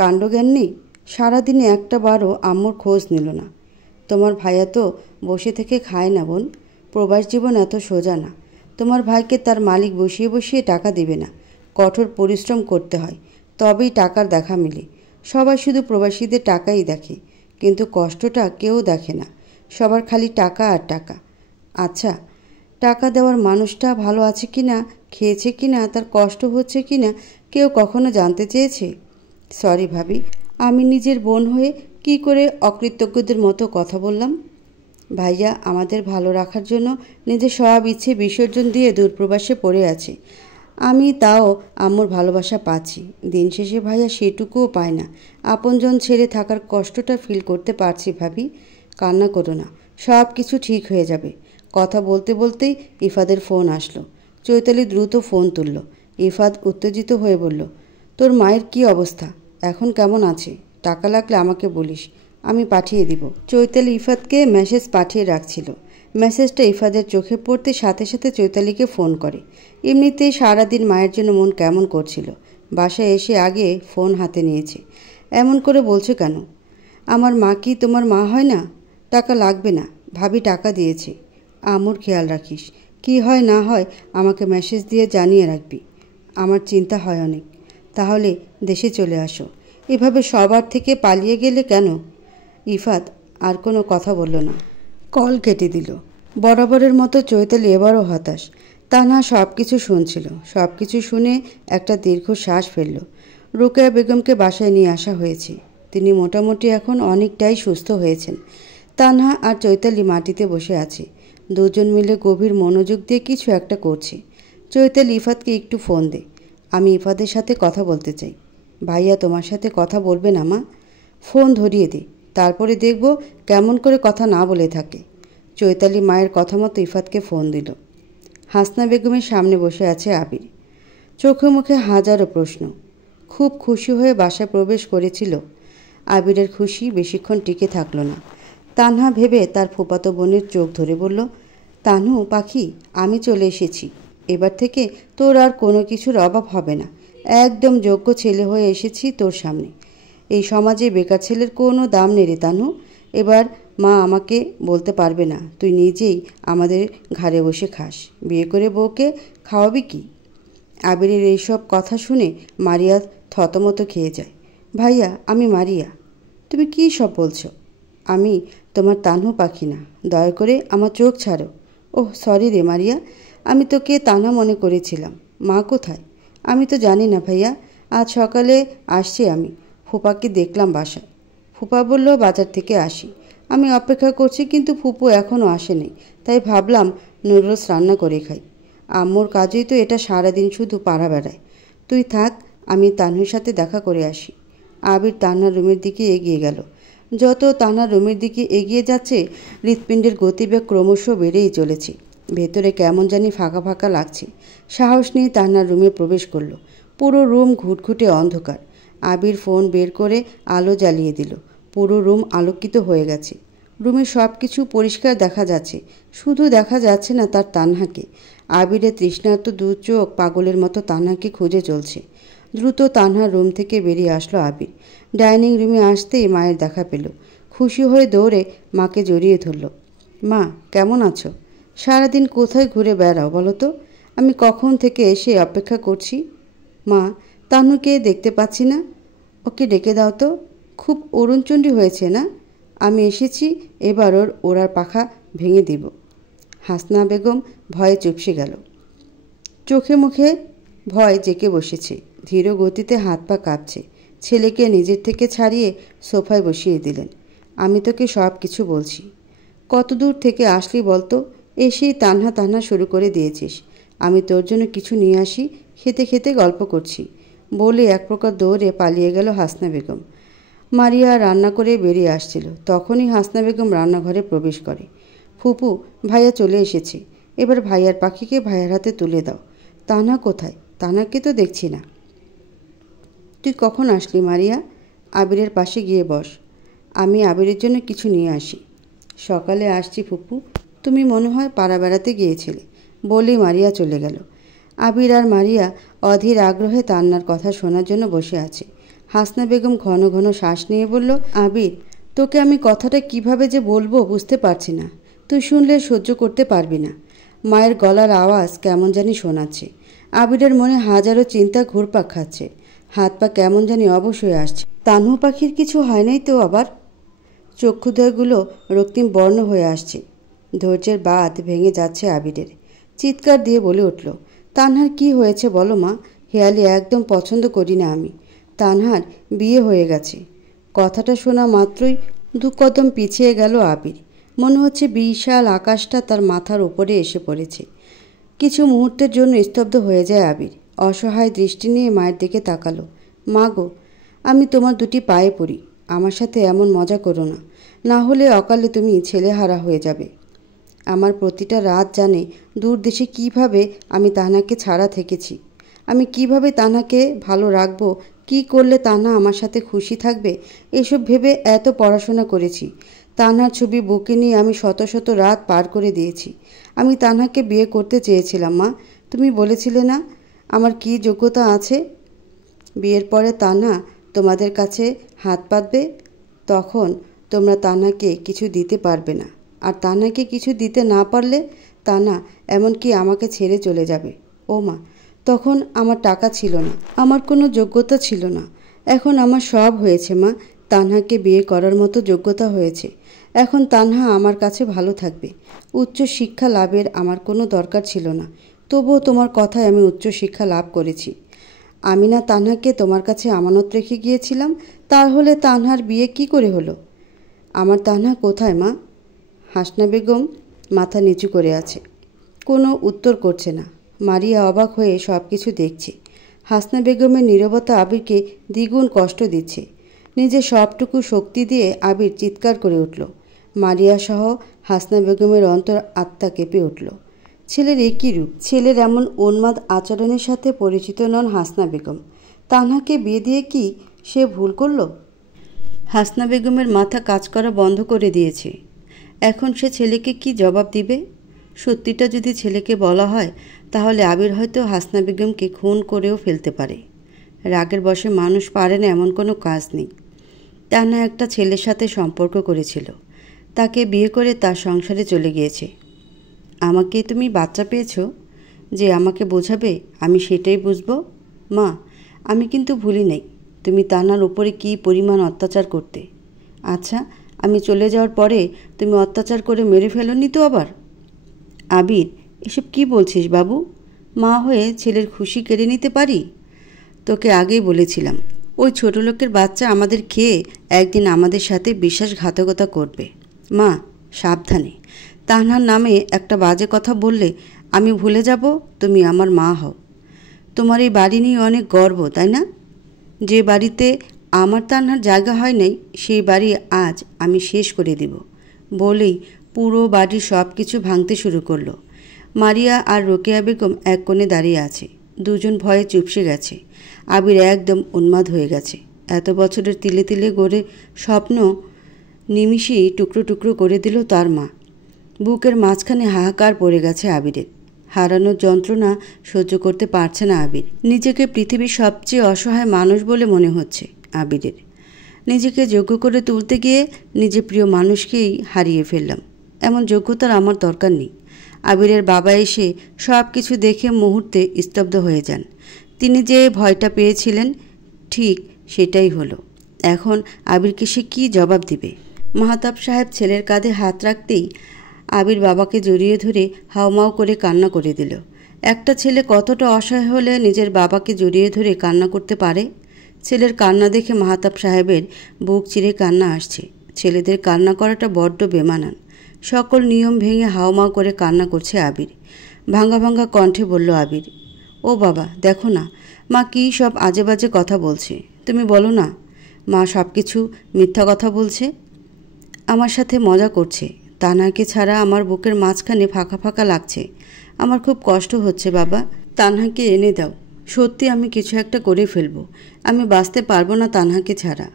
কাণ্ডজ্ঞান নেই? সারাদিনে একটা বারও আম্মুর খোঁজ নিল না। তোমার ভাইয়া তো বসে থেকে খায় না বোন। প্রবাস জীবন এত সোজা না। তোমার ভাইকে তার মালিক বসিয়ে বসিয়ে টাকা দেবে না, কঠোর পরিশ্রম করতে হয়, তবেই টাকার দেখা মিলে। সবাই শুধু প্রবাসীদের টাকাই দেখে, কিন্তু কষ্টটা কেউ দেখে না। সবার খালি টাকা আর টাকা। আচ্ছা, টাকা দেওয়ার মানুষটা ভালো আছে কি না, খেয়েছে কি না, তার কষ্ট হচ্ছে কি না, কেউ কখনো জানতে চেয়েছে? সরি ভাবি, আমি নিজের বোন হয়ে কি করে অকৃতজ্ঞদের মতো কথা বললাম। ভাইয়া আমাদের ভালো রাখার জন্য নিজের সব ইচ্ছে বিসর্জন দিয়ে দূরপ্রবাসে পড়ে আছে। আমি তাও আম্মুর ভালোবাসা পাচ্ছি। দিন শেষে ভাইয়া সেটুকুও পায় না। আপনজন ছেড়ে থাকার কষ্টটা ফিল করতে পারছি ভাবি। কান্না করো না, সব কিছু ঠিক হয়ে যাবে। কথা বলতে বলতেই ইফাদের ফোন আসলো। চৈতালি দ্রুত ফোন তুলল। ইফাদ উত্তেজিত হয়ে বলল, তোর মায়ের কি অবস্থা? এখন কেমন আছে? টাকা লাগলে আমাকে বলিস, আমি পাঠিয়ে দিব। চৈতালি ইফাদকে মেসেজ পাঠিয়ে রাখছিল। মেসেজটা ইফাদের চোখে পড়তে সাথে সাথে চৈতালিকে ফোন করে। এমনিতেই সারাদিন মায়ের জন্য মন কেমন করছিল। বাসায় এসে আগে ফোন হাতে নিয়েছে। এমন করে বলছো কেন? আমার মা কি তোমার মা হয় না? টাকা লাগবে না, ভাবি টাকা দিয়েছে। আম্মুর খেয়াল রাখিস, কি হয় না হয় আমাকে মেসেজ দিয়ে জানিয়ে রাখবি। আমার চিন্তা হয় অনেক। তাহলে দেশে চলে আসো। এভাবে সবার থেকে পালিয়ে গেলে কেন? ইফাত আর কোনো কথা বলল না, কল কেটে দিল। বরাবরের মতো চৈতালি এবারও হতাশ। তানহা সব কিছু শুনছিল। সব কিছু শুনে একটা দীর্ঘ শ্বাস ফেলল। রোকেয়া বেগমকে বাসায় নিয়ে আসা হয়েছে। তিনি মোটামুটি এখন অনেকটাই সুস্থ হয়েছেন। তানহা আর চৈতালি মাটিতে বসে আছে। দুজন মিলে গভীর মনোযোগ দিয়ে কিছু একটা করছে। চৈতালি ইফাতকে একটু ফোন দে, আমি ইফাদের সাথে কথা বলতে চাই। ভাইয়া তোমার সাথে কথা বলবে না মা? ফোন ধরিয়ে দে, তারপরে দেখব কেমন করে কথা না বলে থাকে। চৈতালি মায়ের কথা মতো ইফাতকে ফোন দিল। হাসনা বেগমের সামনে বসে আছে আবির। চোখে মুখে হাজারো প্রশ্ন। খুব খুশি হয়ে বাসায় প্রবেশ করেছিল। আবিরের খুশি বেশিক্ষণ টিকে থাকল না। তানহা ভেবে তার ফুপাতো বোনের চোখ ধরে বলল, তানু পাখি, আমি চলে এসেছি। এবার থেকে তোর আর কোনো কিছুর অভাব হবে না। একদম যোগ্য ছেলে হয়ে এসেছি তোর সামনে। এই সমাজে বেকার ছেলের কোনো দাম নেই রে তানু। এবার মা আমাকে বলতে পারবে না তুই নিজেই আমাদের ঘাড়ে বসে খাস। বিয়ে করে বউকে খাওয়াবি কি? আবিরের এইসব কথা শুনে মারিয়া থতমত খেয়ে যায়। ভাইয়া, আমি মারিয়া। তুমি কী সব বলছো? আমি তোমার তানহু পাখি না, দয়া করে আমার চোখ ছাড়ো। ওহ সরি রে মারিয়া, আমি তোকে তানহা মনে করেছিলাম। মা কোথায়? আমি তো জানি না ভাইয়া। আজ সকালে আসছি আমি, ফুপাকে দেখলাম বাসায়। ফুপা বলল বাজার থেকে আসি। আমি অপেক্ষা করছি, কিন্তু ফুপু এখনও আসেনি। তাই ভাবলাম নুডলস রান্না করে খাই। আম্মুর কাজেই তো এটা সারাদিন শুধু পাড়া বেড়ায়। তুই থাক, আমি তানহুর সাথে দেখা করে আসি। আবির তানহার রুমের দিকে এগিয়ে গেল। যত তানহার রুমের দিকে এগিয়ে যাচ্ছে হৃৎপিণ্ডের গতিবেগ ক্রমশ বেড়েই চলেছে। ভেতরে কেমন জানি ফাঁকা ফাঁকা লাগছে। সাহস নিয়ে তানহার রুমে প্রবেশ করল। পুরো রুম ঘুটঘুটে অন্ধকার। আবির ফোন বের করে আলো জ্বালিয়ে দিল। পুরো রুম আলোকিত হয়ে গেছে। রুমে সব কিছু পরিষ্কার দেখা যাচ্ছে, শুধু দেখা যাচ্ছে না তার তানহাকে। আবিরের তৃষ্ণার্ত দু চোখ পাগলের মতো তানহাকে খুঁজে চলছে। দ্রুত তানহার রুম থেকে বেরিয়ে আসলো আবির। ডাইনিং রুমে আসতেই মায়ের দেখা পেল। খুশি হয়ে দৌড়ে মাকে জড়িয়ে ধরল। মা, কেমন আছো? সারাদিন কোথায় ঘুরে বেড়াও বলো তো? আমি কখন থেকে এসে অপেক্ষা করছি। মা, তানুকে দেখতে পাচ্ছি না, ওকে ডেকে দাও তো। খুব অরুণচণ্ডী হয়েছে না? আমি এসেছি, এবার ওর ওড়ার পাখা ভেঙে দিব। হাসনা বেগম ভয়ে চুপসে গেল। চোখে মুখে ভয় জেঁকে বসেছে। ধীর গতিতে হাত পা কাঁপছে। ছেলেকে নিজের থেকে ছাড়িয়ে সোফায় বসিয়ে দিলেন। আমি তোকে সব কিছু বলছি। কত দূর থেকে আসলি বলতো? এসেই তান্হা তান্হা শুরু করে দিয়েছিস। আমি তোর জন্য কিছু নিয়ে আসি, খেতে খেতে গল্প করছি বলে এক প্রকার দৌড়ে পালিয়ে গেল হাসনা বেগম। মারিয়া রান্না করে বেরিয়ে আসছিল। তখনই হাসনা বেগম রান্নাঘরে প্রবেশ করে। ফুপু, ভাইয়া চলে এসেছে। এবার ভাইয়ার পাখিকে ভাইয়ার হাতে তুলে দাও। তান্হা কোথায়? তান্হাকে তো দেখছি না। তুই কখন আসলি মারিয়া? আবিরের পাশে গিয়ে বস। আমি আবিরের জন্য কিছু নিয়ে আসি। সকালে আসছি ফুপু, তুমি মনে হয় পাড়া বেড়াতে গিয়েছিলে বলেই মারিয়া চলে গেল। আবির আর মারিয়া অধীর আগ্রহে তান্নার কথা শোনার জন্য বসে আছে। হাসনা বেগম ঘন ঘন শ্বাস নিয়ে বলল, আবির, তোকে আমি কথাটা কিভাবে যে বলবো বুঝতে পারছি না। তুই শুনলে সহ্য করতে পারবি না। মায়ের গলার আওয়াজ কেমন জানি শোনাচ্ছে। আবিরের মনে হাজারো চিন্তা ঘুরপাক খাচ্ছে। হাত পা কেমন জানি অবশ হয়ে আসছে। তানহু পাখির কিছু হয় নাই তো আবার? চক্ষুদ্বয়গুলো রক্তিম বর্ণ হয়ে আসছে। ধৈর্যের বাঁধ ভেঙে যাচ্ছে আবিরের। চিৎকার দিয়ে বলে উঠল, তানহার কি হয়েছে বলো মা? হেয়ালি একদম পছন্দ করি না আমি। তানহার বিয়ে হয়ে গেছে। কথাটা শোনা মাত্রই দু কদম পিছিয়ে গেল আবির। মনে হচ্ছে বিশাল আকাশটা তার মাথার উপরে এসে পড়েছে। কিছু মুহূর্তের জন্য স্তব্ধ হয়ে যায় আবির। অসহায় দৃষ্টি নিয়ে মায়ের দিকে তাকালো। মা গো, আমি তোমার দুটি পায়ে পড়ি। আমার সাথে এমন মজা করো না, না হলে অকালে তুমি ছেলেহারা হয়ে যাবে। আমার প্রতিটা রাত জানে দূর দেশে কীভাবে আমি তান্হাকে ছাড়া থেকেছি। আমি কিভাবে তান্হাকে ভালো রাখবো, কি করলে তান্হা আমার সাথে খুশি থাকবে, এসব ভেবে এত পড়াশোনা করেছি। তান্হার ছবি বুকে নিয়ে আমি শত শত রাত পার করে দিয়েছি। আমি তান্হাকে বিয়ে করতে চেয়েছিলাম মা। তুমি বলেছিলে না আমার কি যোগ্যতা আছে? বিয়ের পরে তান্হা তোমাদের কাছে হাত পাতবে, তখন তোমরা তান্হাকে কিছু দিতে পারবে না। আর তান্হাকে কিছু দিতে না পারলে তান্হা এমনকি আমাকে ছেড়ে চলে যাবে। ও মা, তখন আমার টাকা ছিল না, আমার কোনো যোগ্যতা ছিল না। এখন আমার সব হয়েছে মা। তান্হাকে বিয়ে করার মতো যোগ্যতা হয়েছে। এখন তান্হা আমার কাছে ভালো থাকবে। উচ্চ শিক্ষা লাভের আমার কোনো দরকার ছিল না, তবুও তোমার কথায় আমি উচ্চ শিক্ষা লাভ করেছি। আমি না তান্হাকে তোমার কাছে আমানত রেখে গিয়েছিলাম? তাহলে তান্হার বিয়ে কি করে হলো? আমার তান্হা কোথায় মা? হাসনা বেগম মাথা নিচু করে আছে, কোনো উত্তর করছে না। মারিয়া অবাক হয়ে সব কিছু দেখছে। হাসনা বেগমের নীরবতা আবিরকে দ্বিগুণ কষ্ট দিচ্ছে। নিজের সবটুকু শক্তি দিয়ে আবির চিৎকার করে উঠল। মারিয়া সহ হাসনা বেগমের অন্তর আত্মা কেঁপে উঠল। ছেলের একই রূপ, ছেলের এমন উন্মাদ আচরণের সাথে পরিচিত নন হাসনা বেগম। তান্হাকে বিয়ে দিয়ে কি সে ভুল করল? হাসনা বেগমের মাথা কাজ করা বন্ধ করে দিয়েছে। এখন সে ছেলেকে কি জবাব দিবে? সত্যিটা যদি ছেলেকে বলা হয় তাহলে আবির হয়তো হাসনা বেগমকে খুন করেও ফেলতে পারে। রাগের বশে মানুষ পারে না এমন কোনো কাজ নেই। তান্হা একটা ছেলের সাথে সম্পর্ক করেছিল, তাকে বিয়ে করে তার সংসারে চলে গিয়েছে। আমাকে তুমি বাচ্চা পেয়েছ যে আমাকে বোঝাবে, আমি সেটাই বুঝবো। মা, আমি কিন্তু ভুলি নাই তুমি তান্হার উপরে কী পরিমাণ অত্যাচার করতে। আচ্ছা, আমি চলে যাওয়ার পরে তুমি অত্যাচার করে মেরে ফেলোনি তো আবার? আবির, এসব কি বলছিস বাবু? মা হয়ে ছেলের খুশি কেড়ে নিতে পারি? তোকে আগেই বলেছিলাম ওই ছোট লোকের বাচ্চা আমাদের খেয়ে একদিন আমাদের সাথে বিশ্বাসঘাতকতা করবে। মা, সাবধানে। তান্হার নামে একটা বাজে কথা বললে আমি ভুলে যাব তুমি আমার মা হও। তোমার এই বাড়ি নিয়ে অনেক গর্ব, তাই না? যে বাড়িতে আমার তান্হার জায়গা হয় নাই সেই বাড়ি আজ আমি শেষ করে দেব বলেই পুরো বাড়ির সব কিছু ভাঙতে শুরু করলো। মারিয়া আর রোকেয়া বেগম এক কোণে দাঁড়িয়ে আছে। দুজন ভয়ে চুপসে গেছে। আবির একদম উন্মাদ হয়ে গেছে। এত বছরের তিলে তিলে গড়ে স্বপ্ন নিমিষেই টুকরো টুকরো করে দিল তার মা। বুকের মাঝখানে হাহাকার পড়ে গেছে আবিরের। হারানোর যন্ত্রণা সহ্য করতে পারছে না আবির। নিজেকে পৃথিবীর সবচেয়ে অসহায় মানুষ বলে মনে হচ্ছে আবিরের। নিজেকে যোগ্য করে তুলতে গিয়ে নিজের প্রিয় মানুষকেই হারিয়ে ফেললাম। এমন যোগ্যতার আমার দরকার নেই। আবিরের বাবা এসে সব কিছু দেখে মুহূর্তে স্তব্ধ হয়ে যান। তিনি যে ভয়টা পেয়েছিলেন ঠিক সেটাই হলো। এখন আবিরকে সে কী জবাব দিবে? মাহতাব সাহেব ছেলের কাঁধে হাত রাখতেই আবির বাবাকে জড়িয়ে ধরে হাউমাউ করে কান্না করে দিল। একটা ছেলে কতটা অসহায় হলে নিজের বাবাকে জড়িয়ে ধরে কান্না করতে পারে? ছেলের কান্না দেখে মাহতাব সাহেবের বুক চিরে কান্না আসছে। ছেলেদের কান্না করাটা বড্ড বেমানান। সকল নিয়ম ভেঙে হাউমাউ করে কান্না করছে আবির। ভাঙা ভাঙা কণ্ঠে বলল আবির, ও বাবা দেখো না, মা কী সব আজে বাজে কথা বলছে। তুমি বলো না মা সব কিছু মিথ্যা কথা বলছে, আমার সাথে মজা করছে। তানহাকে ছাড়া আমার বুকের মাঝখানে ফাঁকা ফাঁকা লাগছে। আমার খুব কষ্ট হচ্ছে বাবা, তানহাকে এনে দাও। সত্যি আমি কিছু একটা করে ফেলবো। আমি বাঁচতে পারবো না তানহাকে ছাড়া।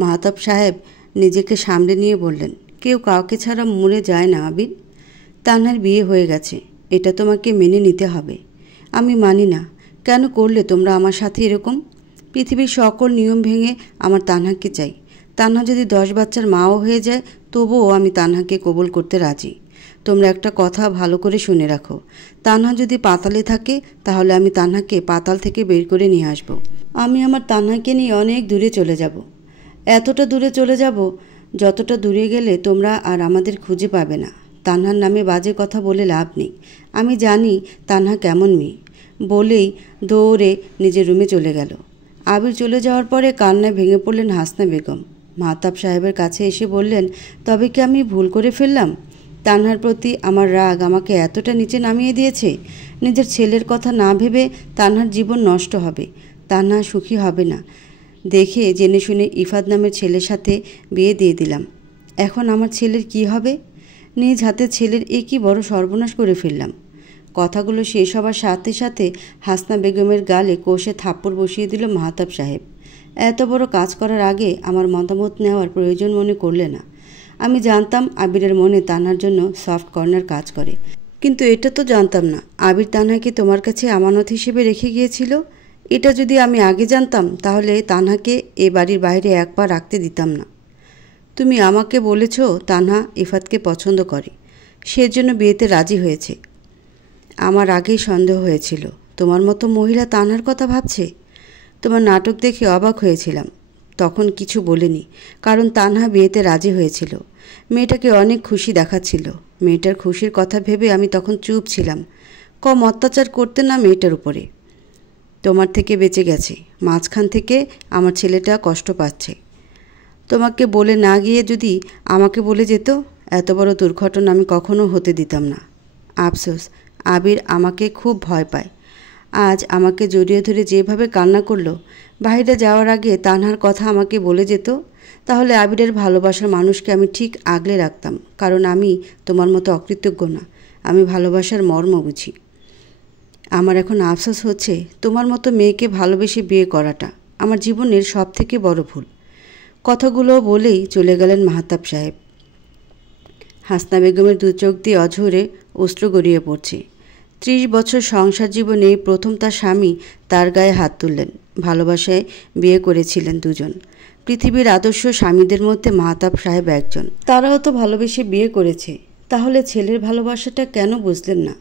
মাহতাব সাহেব নিজেকে সামলে নিয়ে বললেন, কেউ কাউকে ছাড়া মরে যায় না আবির। তানহার বিয়ে হয়ে গেছে, এটা তোমাকে মেনে নিতে হবে। আমি মানি না। কেন করলে তোমরা আমার সাথে এরকম? পৃথিবীর সকল নিয়ম ভেঙে আমার তানহাকে চাই। তানহা যদি 10 বাচ্চার মাও হয়ে যায় তবুও আমি তানহাকে কবুল করতে রাজি। তোমরা একটা কথা ভালো করে শুনে রাখো, তানহা যদি পাতালে থাকে তাহলে আমি তানহাকে পাতাল থেকে বের করে নিয়ে আসব। আমি আমার তানহাকে নিয়ে অনেক দূরে চলে যাব, এতটা দূরে চলে যাব যতটা দূরে গেলে তোমরা আর আমাদের খুঁজে পাবে না। তানহার নামে বাজে কথা বলে লাভ নেই। আমি জানি তানহা কেমন মেয়ে। বলেই দৌড়ে নিজের রুমে চলে গেল। আবির চলে যাওয়ার পরে কান্নায় ভেঙে পড়লেন হাসনা বেগম। মাহতাব সাহেবের কাছে এসে বললেন, তবে কি আমি ভুল করে ফেললাম? তানহার প্রতি আমার রাগ আমাকে এতটা নিচে নামিয়ে দিয়েছে। নিজের ছেলের কথা না ভেবে তানহার জীবন নষ্ট হবে, তানহা সুখী হবে না দেখে জেনে শুনে ইফাদ নামের ছেলের সাথে বিয়ে দিয়ে দিলাম। এখন আমার ছেলের কি হবে? নিজ হাতে ছেলের একই বড় সর্বনাশ করে ফেললাম। কথাগুলো শেষ হবার সাথে সাথে হাসনা বেগমের গালে কষে থাপ্পড় বসিয়ে দিল মাহতাব সাহেব। এত বড় কাজ করার আগে আমার মতামত নেওয়ার প্রয়োজন মনে করলে না। আমি জানতাম আবিরের মনে তানহার জন্য সফট কর্নার কাজ করে, কিন্তু এটা তো জানতাম না আবির তানহাকে তোমার কাছে আমানত হিসেবে রেখে গিয়েছিল। এটা যদি আমি আগে জানতাম তাহলে তানহাকে এ বাড়ির বাইরে এক পা রাখতে দিতাম না। তুমি আমাকে বলেছ তানহা ইফাতকে পছন্দ করে, সেজন্য বিয়েতে রাজি হয়েছে। আমার আগেই সন্দেহ হয়েছিল তোমার মতো মহিলা তানহার কথা ভাবছে। তোমার নাটক দেখে অবাক হয়েছিলাম, তখন কিছু বলিনি, কারণ তানহা বিয়েতে রাজি হয়েছিল। মেয়েটাকে অনেক খুশি দেখাচ্ছিল। মেয়েটার খুশির কথা ভেবে আমি তখন চুপ ছিলাম। কম অত্যাচার করতে না মেয়েটার উপরে। তোমার থেকে বেঁচে গেছে, মাঝখান থেকে আমার ছেলেটা কষ্ট পাচ্ছে। তোমাকে বলে না গিয়ে যদি আমাকে বলে যেত, এত বড় দুর্ঘটনা আমি কখনো হতে দিতাম না। আফসোস, আবির আমাকে খুব ভয় পায়। আজ আমাকে জড়িয়ে ধরে যেভাবে কান্না করলো, বাইরে যাওয়ার আগে তানহার কথা আমাকে বলে যেত, তাহলে আবিরের ভালোবাসার মানুষকে আমি ঠিক আগলে রাখতাম। কারণ আমি তোমার মতো অকৃতজ্ঞ না, আমি ভালোবাসার মর্ম বুঝি। আমার এখন আফসোস হচ্ছে তোমার মতো মেয়েকে ভালোবেসে বিয়ে করাটা আমার জীবনের সব থেকে বড় ভুল। কথাগুলো বলেই চলে গেলেন মাহতাব সাহেব। হাসনা বেগমের দু চোখ দিয়ে অঝরে অশ্রু গড়িয়ে পড়ছে। 30 বছর সংসার জীবনে প্রথম তার স্বামী তার গায়ে হাত তুললেন। ভালোবাসায় বিয়ে করেছিলেন দুজন। পৃথিবীর আদর্শ স্বামীদের মধ্যে মাহতাব সাহেব একজন। তারাও তো ভালোবেসে বিয়ে করেছে, তাহলে ছেলের ভালোবাসাটা কেন বুঝলেন না?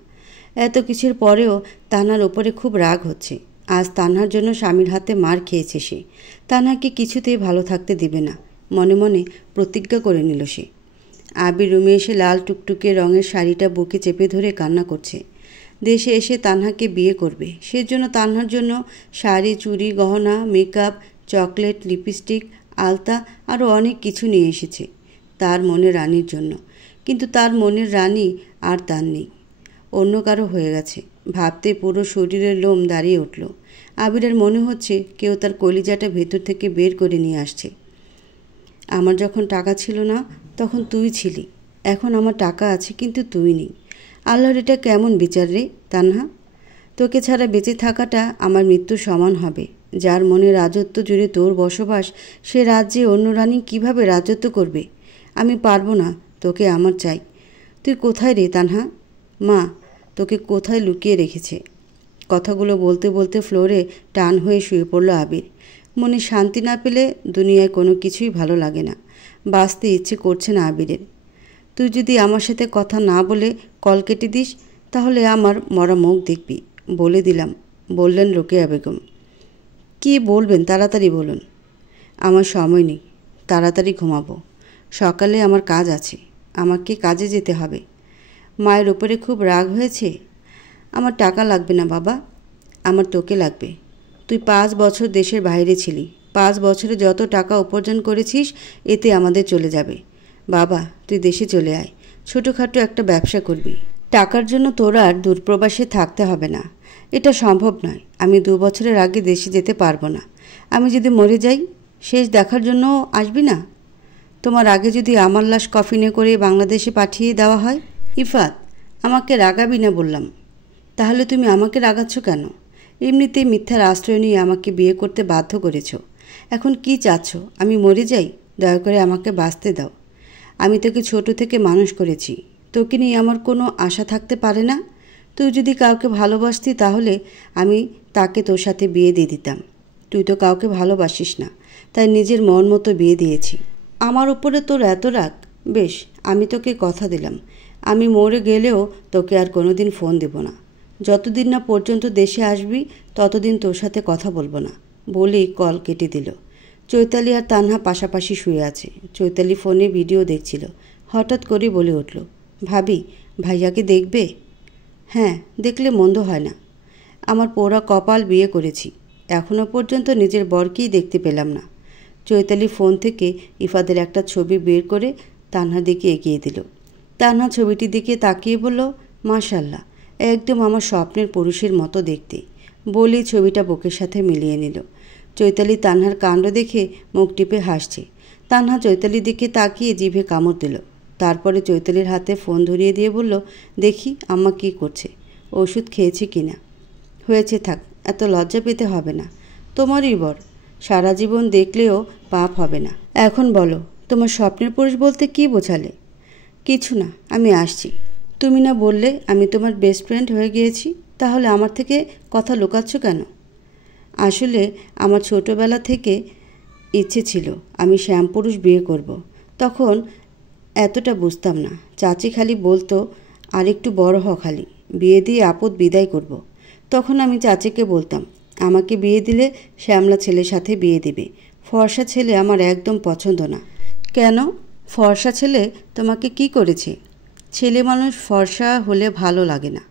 এত কিছুর পরেও তানহার ওপরে খুব রাগ হচ্ছে। আজ তানহার জন্য স্বামীর হাতে মার খেয়েছে সে। তানহাকে কিছুতেই ভালো থাকতে দিবে না, মনে মনে প্রতিজ্ঞা করে নিল সে। আবির রুমে এসে লাল টুকটুকে রঙের শাড়িটা বুকে চেপে ধরে কান্না করছে। দেশে এসে তানহাকে বিয়ে করবে, সেজন্য তানহার জন্য শাড়ি, চুড়ি, গহনা, মেকআপ, চকলেট, লিপস্টিক, আলতা আরও অনেক কিছু নিয়ে এসেছে তার মনের রানীর জন্য। কিন্তু তার মনের রানী আর তার নেই, অন্য কারো হয়ে গেছে। ভাবতে পুরো শরীরের লোম দাঁড়িয়ে উঠল। আবিরের মনে হচ্ছে কেউ তার কলিজাটা ভেতর থেকে বের করে নিয়ে আসছে। আমার যখন টাকা ছিল না তখন তুই ছিলি, এখন আমার টাকা আছে কিন্তু তুই নেই। আল্লাহর এটা কেমন বিচার রে তানহা? তোকে ছাড়া বেঁচে থাকাটা আমার মৃত্যুর সমান হবে। যার মনে রাজত্ব জুড়ে তোর বসবাস, সে রাজ্যে অন্য রানী কীভাবে রাজত্ব করবে? আমি পারবো না, তোকে আমার চাই। তুই কোথায় রে তানহা? মা তোকে কোথায় লুকিয়ে রেখেছে? কথাগুলো বলতে বলতে ফ্লোরে টান হয়ে শুয়ে পড়ল আবির। মনে শান্তি না পেলে দুনিয়ায় কোনো কিছুই ভালো লাগে না। বাঁচতে ইচ্ছে করছে না আবিরের। তুই যদি আমার সাথে কথা না বলে কল কেটে দিস তাহলে আমার মরা মুখ দেখবি, বলে দিলাম, বললেন রোকেয়া বেগম। কি বলবেন তাড়াতাড়ি বলুন। আমার সময় নেই, তাড়াতাড়ি ঘুমাবো। সকালে আমার কাজ আছে, আমাকে কাজে যেতে হবে। মায়ের ওপরে খুব রাগ হয়েছে? আমার টাকা লাগবে না বাবা, আমার তোকে লাগবে। তুই 5 বছর দেশের বাইরে ছিলি, 5 বছরে যত টাকা উপার্জন করেছিস এতে আমাদের চলে যাবে। বাবা, তুই দেশে চলে আয়, ছোটোখাটো একটা ব্যবসা করবি। টাকার জন্য তোর আর দূরপ্রবাসে থাকতে হবে না। এটা সম্ভব নয়। আমি 2 বছরের আগে দেশে যেতে পারবো না। আমি যদি মরে যাই, শেষ দেখার জন্য আসবি না? তোমার আগে যদি আমার লাশ কফিনে করে বাংলাদেশে পাঠিয়ে দেওয়া হয়? ইফাত, আমাকে রাগাবি না বললাম। তাহলে তুমি আমাকে রাগাচ্ছ কেন? এমনিতেই মিথ্যার আশ্রয় নিয়ে আমাকে বিয়ে করতে বাধ্য করেছ। এখন কি চাচ্ছ? আমি মরে যাই? দয়া করে আমাকে বাঁচতে দাও। আমি তোকে ছোট থেকে মানুষ করেছি, তোকে নিয়ে আমার কোনো আশা থাকতে পারে না? তুই যদি কাউকে ভালোবাসতি তাহলে আমি তাকে তোর সাথে বিয়ে দিয়ে দিতাম। তুই তো কাউকে ভালোবাসিস না, তাই নিজের মন মতো বিয়ে দিয়েছি। আমার উপরে তোর এত রাগ? বেশ, আমি তোকে কথা দিলাম, আমি মরে গেলেও তোকে আর কোনোদিন ফোন দেব না। যতদিন না পর্যন্ত দেশে আসবি ততদিন তোর সাথে কথা বলবো না। বলেই কল কেটে দিল। চৈতালি আর তানহা পাশাপাশি শুয়ে আছে। চৈতালি ফোনে ভিডিও দেখছিল। হঠাৎ করে বলে উঠল, ভাবি, ভাইয়াকে দেখবে? হ্যাঁ, দেখলে মন্দ হয় না। আমার পোড়া কপাল, বিয়ে করেছি, এখনও পর্যন্ত নিজের বরকেই দেখতে পেলাম না। চৈতালি ফোন থেকে ইফাদের একটা ছবি বের করে তানহার দিকে এগিয়ে দিল। তানহা ছবিটির দিকে তাকিয়ে বলল, মাশাল্লাহ, একদম আমার স্বপ্নের পুরুষের মতো দেখতে। বলেই ছবিটা বুকের সাথে মিলিয়ে নিল। চৈতালি তানহার কাণ্ড দেখে মুখ টিপে হাসছে। তানহা চৈতালির দিকে তাকিয়ে জিভে কামড় দিল। তারপরে চৈতালির হাতে ফোন ধরিয়ে দিয়ে বলল, দেখি আম্মা কী করছে, ওষুধ খেয়েছে কিনা। হয়েছে, থাক, এত লজ্জা পেতে হবে না। তোমারই বর, সারা জীবন দেখলেও পাপ হবে না। এখন বলো, তোমার স্বপ্নের পুরুষ বলতে কী বোঝালে? কিছু না, আমি আসছি। তুমি না বললে আমি তোমার বেস্ট ফ্রেন্ড হয়ে গিয়েছি? তাহলে আমার থেকে কথা লুকাচ্ছ কেন? আসলে আমার ছোটোবেলা থেকে ইচ্ছে ছিল আমি শ্যামপুরুষ বিয়ে করব। তখন এতটা বুঝতাম না। চাচি খালি বলতো, আর একটু বড় হ, খালি বিয়ে দিয়ে আপদ বিদায় করব। তখন আমি চাচিকে বলতাম, আমাকে বিয়ে দিলে শ্যামলা ছেলের সাথে বিয়ে দিবে, ফর্সা ছেলে আমার একদম পছন্দ না। কেন? ফর্সা ছেলে তোমাকে কি করেছে? ছেলে মানুষ ফর্সা হলে ভালো লাগে না,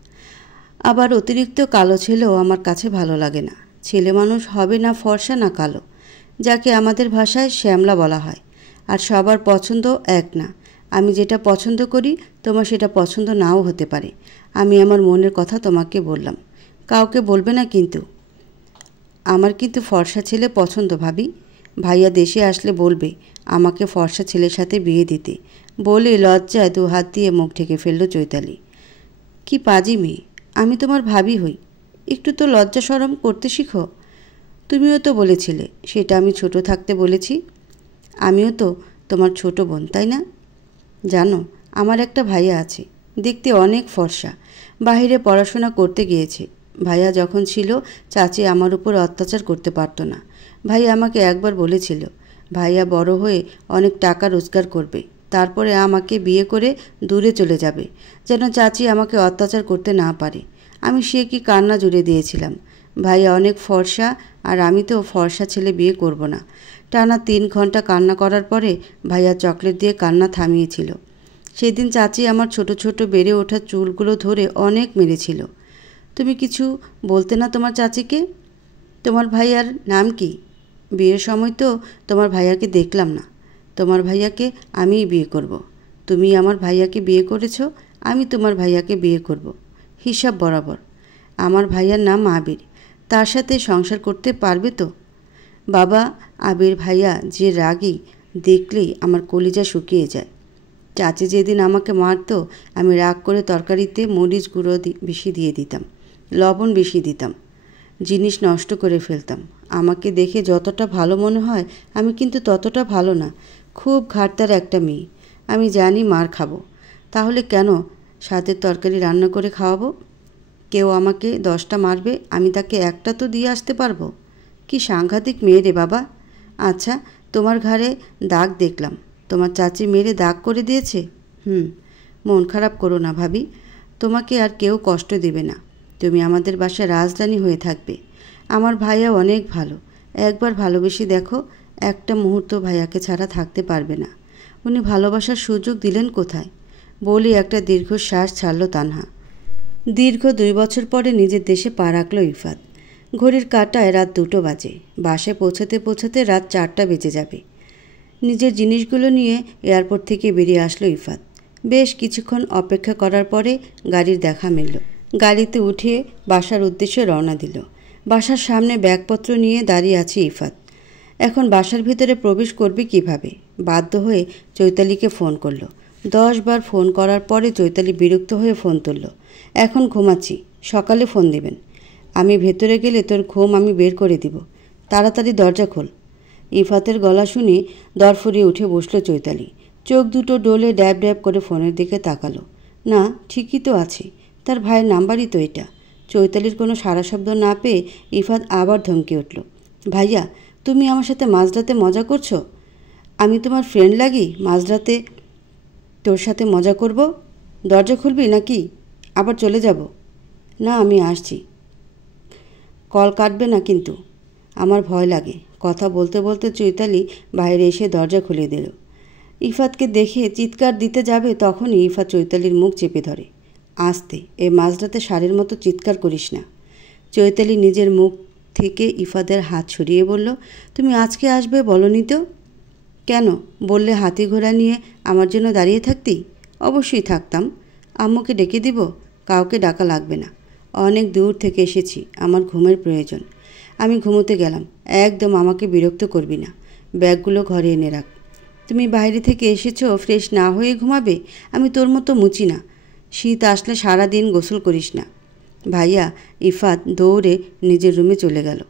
আবার অতিরিক্ত কালো ছেলেও আমার কাছে ভালো লাগে না। ছেলে মানুষ হবে না ফর্সা না কালো, যাকে আমাদের ভাষায় শ্যামলা বলা হয়। আর সবার পছন্দ এক না। আমি যেটা পছন্দ করি তোমার সেটা পছন্দ নাও হতে পারে। আমি আমার মনের কথা তোমাকে বললাম, কাউকে বলবে না কিন্তু। আমার কিন্তু ফর্সা ছেলে পছন্দ ভাবি। ভাইয়া দেশে আসলে বলবে আমাকে ফর্সা ছেলের সাথে বিয়ে দিতে। বলে লজ্জায় 2 হাত দিয়ে মুখ ঢেকে ফেলল চৈতালি। কি পাজি মেয়ে, আমি তোমার ভাবি হই, একটু তো লজ্জা শরম করতে শিখো। তুমিও তো বলেছিলে সেটা আমি ছোট থাকতে বলেছি। আমিও তো তোমার ছোট বোন, তাই না? জানো, আমার একটা ভাইয়া আছে, দেখতে অনেক ফর্সা, বাইরে পড়াশোনা করতে গিয়েছে। ভাইয়া যখন ছিল চাচি আমার উপর অত্যাচার করতে পারতো না। ভাইয়া আমাকে একবার বলেছিল ভাইয়া বড় হয়ে অনেক টাকা রোজগার করবে, তারপরে আমাকে বিয়ে করে দূরে চলে যাবে, যেন চাচি আমাকে অত্যাচার করতে না পারে। আমি সে কি কান্না জুড়ে দিয়েছিলাম। ভাইয়া অনেক ফর্সা আর আমি তো ফর্সা ছেলে বিয়ে করব না। টানা 3 ঘন্টা কান্না করার পরে ভাইয়া চকলেট দিয়ে কান্না থামিয়েছিল। সেদিন চাচি আমার ছোট ছোট বেড়ে ওঠা চুলগুলো ধরে অনেক মেরেছিল। তুমি কিছু বলতে না তোমার চাচিকে? তোমার ভাইয়ার নাম কি? বিয়ের সময় তো তোমার ভাইয়াকে দেখলাম না। তোমার ভাইয়াকে আমিই বিয়ে করব। তুমি আমার ভাইয়াকে বিয়ে করেছো, আমি তোমার ভাইয়াকে বিয়ে করব, হিসাব বরাবর। আমার ভাইয়ার নাম আবির, তার সাথে সংসার করতে পারবে তো? বাবা, আবির ভাইয়া যে রাগী, দেখলেই আমার কলিজা শুকিয়ে যায়। চাচি যেদিন আমাকে মারতো আমি রাগ করে তরকারিতে মরিচ গুঁড়ো বেশি দিয়ে দিতাম, লবণ বেশি দিতাম, জিনিস নষ্ট করে ফেলতাম। আমাকে দেখে যতটা ভালো মনে হয় আমি কিন্তু ততটা ভালো না, খুব ঘাটতার একটা মেয়ে। আমি জানি মার খাবো, তাহলে কেন স্বাদের তরকারি রান্না করে খাওয়াবো? কেউ আমাকে 10টা মারবে, আমি তাকে একটা তো দিয়ে আসতে পারবো। কি সাংঘাতিক মেয়ে রে বাবা। আচ্ছা, তোমার ঘাড়ে দাগ দেখলাম, তোমার চাচি মেরে দাগ করে দিয়েছে? মন খারাপ করো না ভাবি, তোমাকে আর কেউ কষ্ট দেবে না। তুমি আমাদের বাসায় রাজরানী হয়ে থাকবে। আমার ভাইয়া অনেক ভালো, একবার ভালোবেসে দেখো, একটা মুহূর্ত ভাইয়াকে ছাড়া থাকতে পারবে না। উনি ভালোবাসার সুযোগ দিলেন কোথায়? বলি একটা দীর্ঘশ্বাস ছাড়ল তানহা। দীর্ঘ 2 বছর পরে নিজের দেশে পা রাখল ইফাত। ঘড়ির কাঁটায় রাত 2টো বাজে। বাসায় পৌঁছাতে পৌঁছাতে রাত 4টা বেজে যাবে। নিজের জিনিসগুলো নিয়ে এয়ারপোর্ট থেকে বেরিয়ে আসলো ইফাত। বেশ কিছুক্ষণ অপেক্ষা করার পরে গাড়ির দেখা মিলল। গাড়িতে উঠে বাসার উদ্দেশ্যে রওনা দিল। বাসার সামনে ব্যাগপত্র নিয়ে দাঁড়িয়ে আছে ইফাত। এখন বাসার ভিতরে প্রবেশ করবে কিভাবে? বাধ্য হয়ে চৈতালিকে ফোন করল। 10 বার ফোন করার পরে চৈতালি বিরক্ত হয়ে ফোন তুলল। এখন ঘুমাচ্ছি, সকালে ফোন দিবেন। আমি ভেতরে গেলে তোর ঘুম আমি বের করে দিব। তাড়াতাড়ি দরজা খোল। ইফাতের গলা শুনে দরফরিয়ে উঠে বসল চৈতালি। চোখ দুটো ডোলে ড্যাব ড্যাব করে ফোনের দিকে তাকালো। না, ঠিকই তো আছে, তার ভাইয়ের নাম্বারই তো এটা। চৈতালির কোনো সারা শব্দ না পেয়ে ইফাত আবার ধমকে উঠল। ভাইয়া, তুমি আমার সাথে মাঝরাতে মজা করছো? আমি তোমার ফ্রেন্ড লাগি মাঝরাতে তোর সাথে মজা করব? দরজা খুলবি নাকি আবার চলে যাব? না, আমি আসছি। কল কাটবে না কিন্তু, আমার ভয় লাগে। কথা বলতে বলতে চৈতালি বাইরে এসে দরজা খুলে দিল। ইফাতকে দেখে চিৎকার দিতে যাবে তখনই ইফাত চৈতালির মুখ চেপে ধরে। আস্তে, এ মাঝরাতে ষাঁড়ের মতো চিৎকার করিস না। চৈতালি নিজের মুখ থেকে ইফাতের হাত সরিয়ে বলল, তুমি আজকে আসবে বলনি তো? কেন? বললে হাতি ঘোড়া নিয়ে আমার জন্য দাঁড়িয়ে থাকতি? অবশ্যই থাকতাম। আম্মুকে ডেকে দিব? কাউকে ডাকা লাগবে না। অনেক দূর থেকে এসেছি, আমার ঘুমের প্রয়োজন। আমি ঘুমোতে গেলাম। একদম আমাকে বিরক্ত করবি না। ব্যাগগুলো ঘরে এনে রাখ। তুমি বাইরে থেকে এসেছো, ফ্রেশ না হয়ে ঘুমাবে? আমি তোর মতো মুচি না। শীত আসলে সারা দিন গোসল করিস না। ভাইয়া। ইফাত দৌড়ে নিজের রুমে চলে গেল।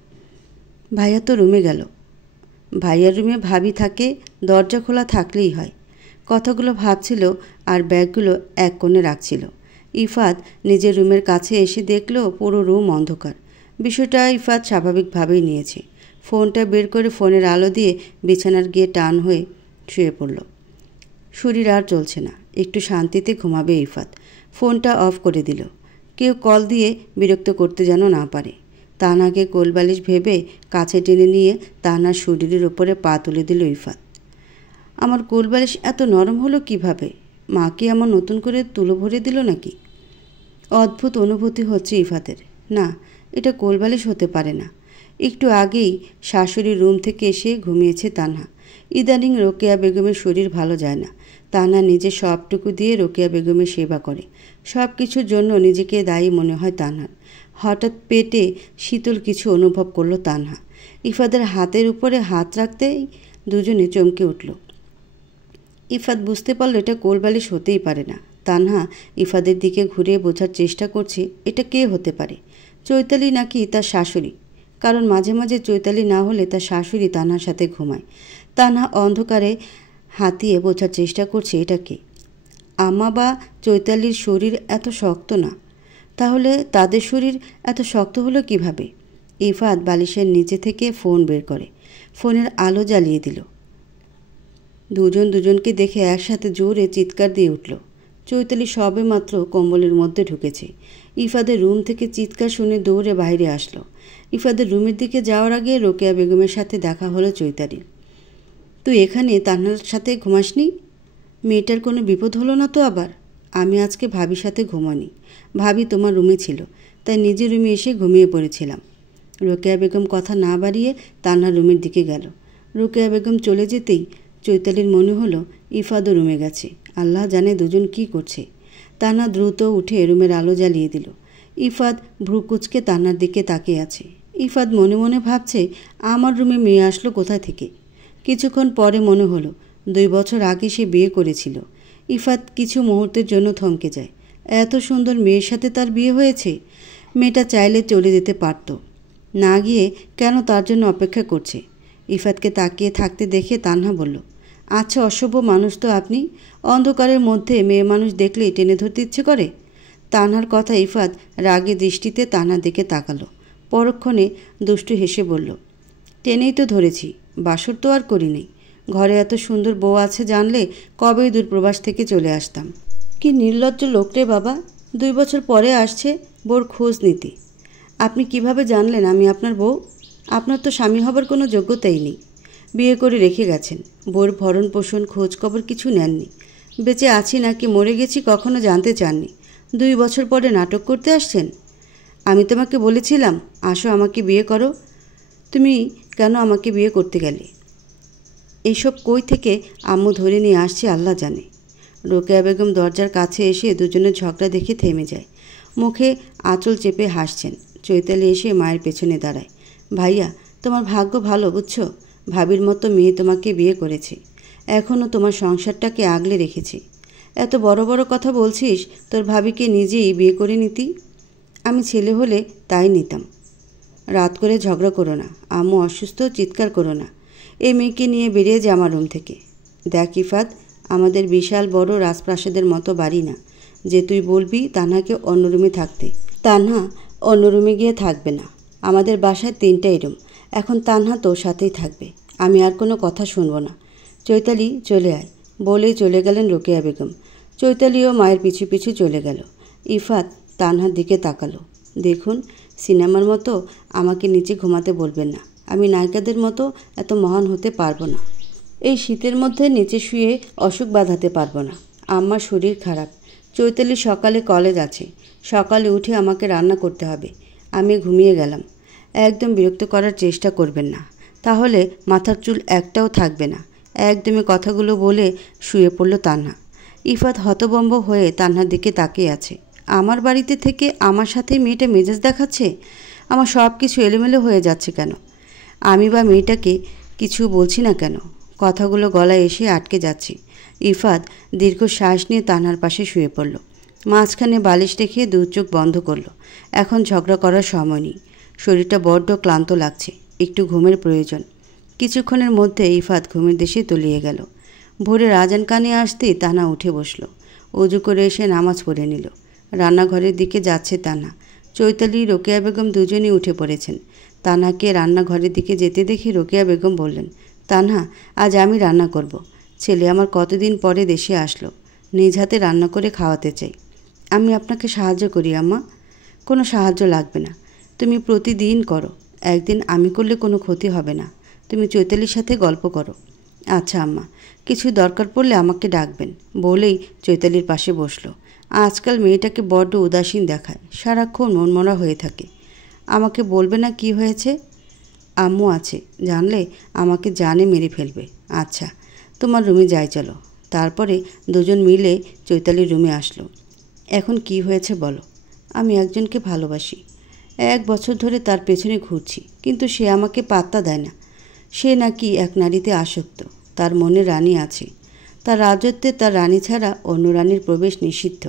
ভাইয়া তো রুমে গেল। ভাইয়ার রুমে ভাবি থাকে, দরজা খোলা থাকলেই হয়। কথাগুলো ভাবছিল আর ব্যাগগুলো এক কোণে রাখছিল। ইফাত নিজের রুমের কাছে এসে দেখল পুরো রুম অন্ধকার। বিষয়টা ইফাত স্বাভাবিকভাবেই নিয়েছে। ফোনটা বের করে ফোনের আলো দিয়ে বিছানার গিয়ে টান হয়ে শুয়ে পড়ল। শরীর আর চলছে না, একটু শান্তিতে ঘুমাবে ইফাত। ফোনটা অফ করে দিল। কেউ কল দিয়ে বিরক্ত করতে যেন না পারে। তানাকে কোলবালিশ ভেবে কাছে টেনে নিয়ে তানার শরীরের ওপরে পা তুলে দিল ইফাত। আমার কোলবালিশ এত নরম হলো কিভাবে? মা কি আমার নতুন করে তুলো ভরে দিল নাকি? অদ্ভুত অনুভূতি হচ্ছে ইফাতের। না, এটা কোলবালিশ হতে পারে না। একটু আগেই শাশুড়ির রুম থেকে এসে ঘুমিয়েছে তানহা। ইদানিং রোকেয়া বেগমের শরীর ভালো যায় না। তানহা নিজের সবটুকু দিয়ে রোকেয়া বেগমের সেবা করে। সব কিছুর জন্য নিজেকে দায়ী মনে হয় তানহার। হঠাৎ পেটে শীতল কিছু অনুভব করলো তানহা। ইফাতের হাতের উপরে হাত রাখতেই দুজনে চমকে উঠল। ইফাত বুঝতে পারল এটা কোলবালিশ হতেই পারে না। তানহা ইফাদের দিকে ঘুরে বোঝার চেষ্টা করছে এটা কে হতে পারে। চৈতালি নাকি তার শাশুড়ি? কারণ মাঝে মাঝে চৈতালি না হলে তার শাশুড়ি তানহার সাথে ঘুমায়। তানহা অন্ধকারে হাতিয়ে বোঝার চেষ্টা করছে এটা কে। আমা বা চৈতালির শরীর এত শক্ত না, তাহলে তাদের শরীর এত শক্ত হলো কিভাবে? ইফাত বালিশের নিচে থেকে ফোন বের করে ফোনের আলো জ্বালিয়ে দিল। দুজন দুজনকে দেখে একসাথে জোরে চিৎকার দিয়ে উঠল। চৈতালি সবে মাত্র কম্বলের মধ্যে ঢুকেছে। ইফাদের রুম থেকে চিৎকার শুনে দৌড়ে বাইরে আসলো। ইফাদের রুমের দিকে যাওয়ার আগে রোকেয়া বেগমের সাথে দেখা হলো চৈতালির। তুই এখানে তানহার সাথে ঘুমাসনি? মেয়েটার কোনো বিপদ হলো না তো আবার? আমি আজকে ভাবির সাথে ঘুমানি। ভাবি তোমার রুমে ছিল, তাই নিজের রুমে এসে ঘুমিয়ে পড়েছিলাম। রোকেয়া বেগম কথা না বাড়িয়ে তানহার রুমের দিকে গেল। রোকেয়া বেগম চলে যেতেই চৈতালির মনে হলো ইফাদও রুমে গেছে। আল্লাহ জানে দুজন কি করছে। তানহা দ্রুত উঠে রুমের আলো জ্বালিয়ে দিল। ইফাদ ভ্রুকুচকে তানহার দিকে তাকিয়ে আছে। ইফাদ মনে মনে ভাবছে আমার রুমে মেয়ে আসলো কোথা থেকে। কিছুক্ষণ পরে মনে হলো 2 বছর আগে সে বিয়ে করেছিল। ইফাত কিছু মুহূর্তের জন্য থমকে যায়। এত সুন্দর মেয়ের সাথে তার বিয়ে হয়েছে। মেয়েটা চাইলে চলে যেতে পারত, না গিয়ে কেন তার জন্য অপেক্ষা করছে? ইফাতকে তাকিয়ে থাকতে দেখে তানহা বলল, আচ্ছা অসভ্য মানুষ তো আপনি। অন্ধকারের মধ্যে মেয়ে মানুষ দেখলেই টেনে ধরতে ইচ্ছে করে। তানহার কথা ইফাত রাগে দৃষ্টিতে তানহার দিকে তাকালো। পরক্ষণে দুষ্টু হেসে বলল, টেনেই তো ধরেছি, বাসর তো আর করিনি। ঘরে এত সুন্দর বউ আছে জানলে কবেই দূরপ্রবাস থেকে চলে আসতাম। কি নির্লজ্জ লোক রে বাবা, 2 বছর পরে আসছে বউর খোঁজ নিতে। আপনি কিভাবে জানলেন আমি আপনার বউ? আপনার তো স্বামী হবার কোনো যোগ্যতাই নেই। বিয়ে করে রেখে গেছেন। বউর ভরণ পোষণ খোঁজ খবর কিছু নেননি। বেঁচে আছি নাকি মরে গেছি কখনো জানতে চাননি। 2 বছর পরে নাটক করতে আসছেন। আমি তোমাকে বলেছিলাম আসো আমাকে বিয়ে করো, তুমি কেন আমাকে বিয়ে করতে গেলে? এইসব কই থেকে আম্মু ধরে নিয়ে আসছে আল্লাহ জানে। রোকেয়া বেগম দরজার কাছে এসে দুজনের ঝগড়া দেখে থেমে যায়। মুখে আঁচল চেপে হাসছেন। চৈতালি এসে মায়ের পেছনে দাঁড়ায়। ভাইয়া, তোমার ভাগ্য ভালো বুঝছো? ভাবির মতো মেয়ে তোমাকে বিয়ে করেছে। এখনও তোমার সংসারটাকে আগলে রেখেছে। এত বড় বড় কথা বলছিস, তোর ভাবিকে নিজেই বিয়ে করে নিতি। আমি ছেলে হলে তাই নিতাম। রাত করে ঝগড়া করো না, আম্মু অসুস্থ, চিৎকার করো না। এই মেয়েকে নিয়ে বেরিয়ে যা আমার রুম থেকে। দেখ ইফাত, আমাদের বিশাল বড় রাজপ্রাসাদের মতো বাড়ি না যে তুই বলবি তানহাকে অন্য রুমে থাকতে। তানহা অন্য রুমে গিয়ে থাকবে না। আমাদের বাসায় 3টাই রুম। এখন তানহা তোর সাথেই থাকবে। আমি আর কোনো কথা শুনবো না। চৈতালি চলে আয় বলেই চলে গেলেন রোকেয়া বেগম। চৈতালিও মায়ের পিছু পিছু চলে গেল। ইফাত তানহার দিকে তাকালো। দেখুন, সিনেমার মতো আমাকে নিচে ঘুমাতে বলবেন না। আমি নায়িকাদের মতো এত মহান হতে পারবো না। এই শীতের মধ্যে নিচে শুয়ে অসুখ বাঁধাতে পারবো না। আম্মার শরীর খারাপ। চৈতালি সকালে কলেজ আছে। সকালে উঠে আমাকে রান্না করতে হবে। আমি ঘুমিয়ে গেলাম। একদম বিরক্ত করার চেষ্টা করবেন না, তাহলে মাথার চুল একটাও থাকবে না। একদমই কথাগুলো বলে শুয়ে পড়ল তানহা। ইফাত হতভম্ব হয়ে তানহার দিকে তাকিয়ে আছে। আমার বাড়িতে থেকে আমার সাথে মেয়েটা মেজাজ দেখাচ্ছে। আমার সব কিছু এলোমেলো হয়ে যাচ্ছে কেন? আমি বা মেয়েটাকে কিছু বলছি না কেন? কথাগুলো গলায় এসে আটকে যাচ্ছে। ইফাত দীর্ঘ শ্বাস নিয়ে তানহার পাশে শুয়ে পড়ল। মাঝখানে বালিশ রেখে 2 চোখ বন্ধ করল। এখন ঝগড়া করার সময় নেই। শরীরটা বড্ড ক্লান্ত লাগছে। একটু ঘুমের প্রয়োজন। কিছুক্ষণের মধ্যে ইফাত ঘুমের দেশে তলিয়ে গেল। ভোরের আজান কানে আসতেই তানহা উঠে বসল। অজু করে এসে নামাজ পড়ে নিল। রান্নাঘরের দিকে যাচ্ছে তানহা। চৈতালি, রোকেয়া বেগম দুজনেই উঠে পড়েছেন। তানহাকে রান্নাঘরের দিকে যেতে দেখে রোকেয়া বেগম বললেন, তানহা, আজ আমি রান্না করব। ছেলে আমার কতদিন পরে দেশে আসলো। নিজ হাতে রান্না করে খাওয়াতে চাই। আমি আপনাকে সাহায্য করি আম্মা। কোনো সাহায্য লাগবে না, তুমি প্রতিদিন করো। একদিন আমি করলে কোনো ক্ষতি হবে না। তুমি চৈতালির সাথে গল্প করো। আচ্ছা আম্মা, কিছু দরকার পড়লে আমাকে ডাকবেন বলেই চৈতালির পাশে বসলো। আজকাল মেয়েটাকে বড্ড উদাসীন দেখায়, সারাক্ষণ মনমরা হয়ে থাকে। আমাকে বলবে না কি হয়েছে? আম্মু আছে, জানলে আমাকে জানে মেরে ফেলবে। আচ্ছা, তোমার রুমে যাই চলো। তারপরে দুজন মিলে চৈতালির রুমে আসলো। এখন কি হয়েছে বলো? আমি একজনকে ভালোবাসি। 1 বছর ধরে তার পেছনে ঘুরছি, কিন্তু সে আমাকে পাত্তা দেয় না। সে নাকি এক নারীতে আসক্ত। তার মনে রানী আছে। তার রাজত্বে তার রানী ছাড়া অন্য রানীর প্রবেশ নিষিদ্ধ।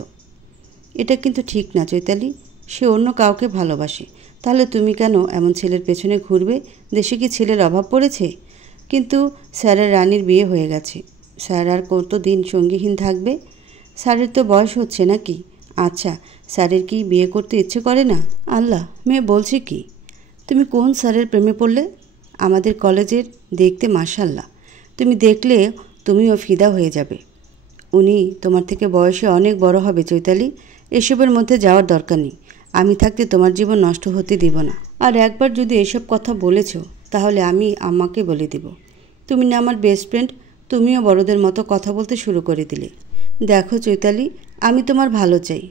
এটা কিন্তু ঠিক না চৈতালি। সে অন্য কাউকে ভালোবাসে। তাহলে তুমি কেন এমন ছেলের পেছনে ঘুরবে? দেশে কি ছেলের অভাব পড়েছে? কিন্তু স্যারের রানীর বিয়ে হয়ে গেছে। স্যার আর কতদিন সঙ্গীহীন থাকবে? স্যারের তো বয়স হচ্ছে নাকি? আচ্ছা, স্যারের কি বিয়ে করতে ইচ্ছে করে না? আল্লাহ, মেয়ে বলছে কি? তুমি কোন স্যারের প্রেমে পড়লে? আমাদের কলেজের, দেখতে মাশাআল্লাহ। তুমি দেখলে তুমিও ফিদা হয়ে যাবে। উনি তোমার থেকে বয়সে অনেক বড় হবে চৈতালি। এসবের মধ্যে যাওয়ার দরকার নেই। আমি থাকতে তোমার জীবন নষ্ট হতে দিব না। আর একবার যদি এসব কথা বলেছ, তাহলে আমি আম্মাকে বলে দিব। তুমি না আমার বেস্ট ফ্রেন্ড, তুমিও বড়দের মতো কথা বলতে শুরু করে দিলে। দেখো চৈতালি, আমি তোমার ভালো চাই।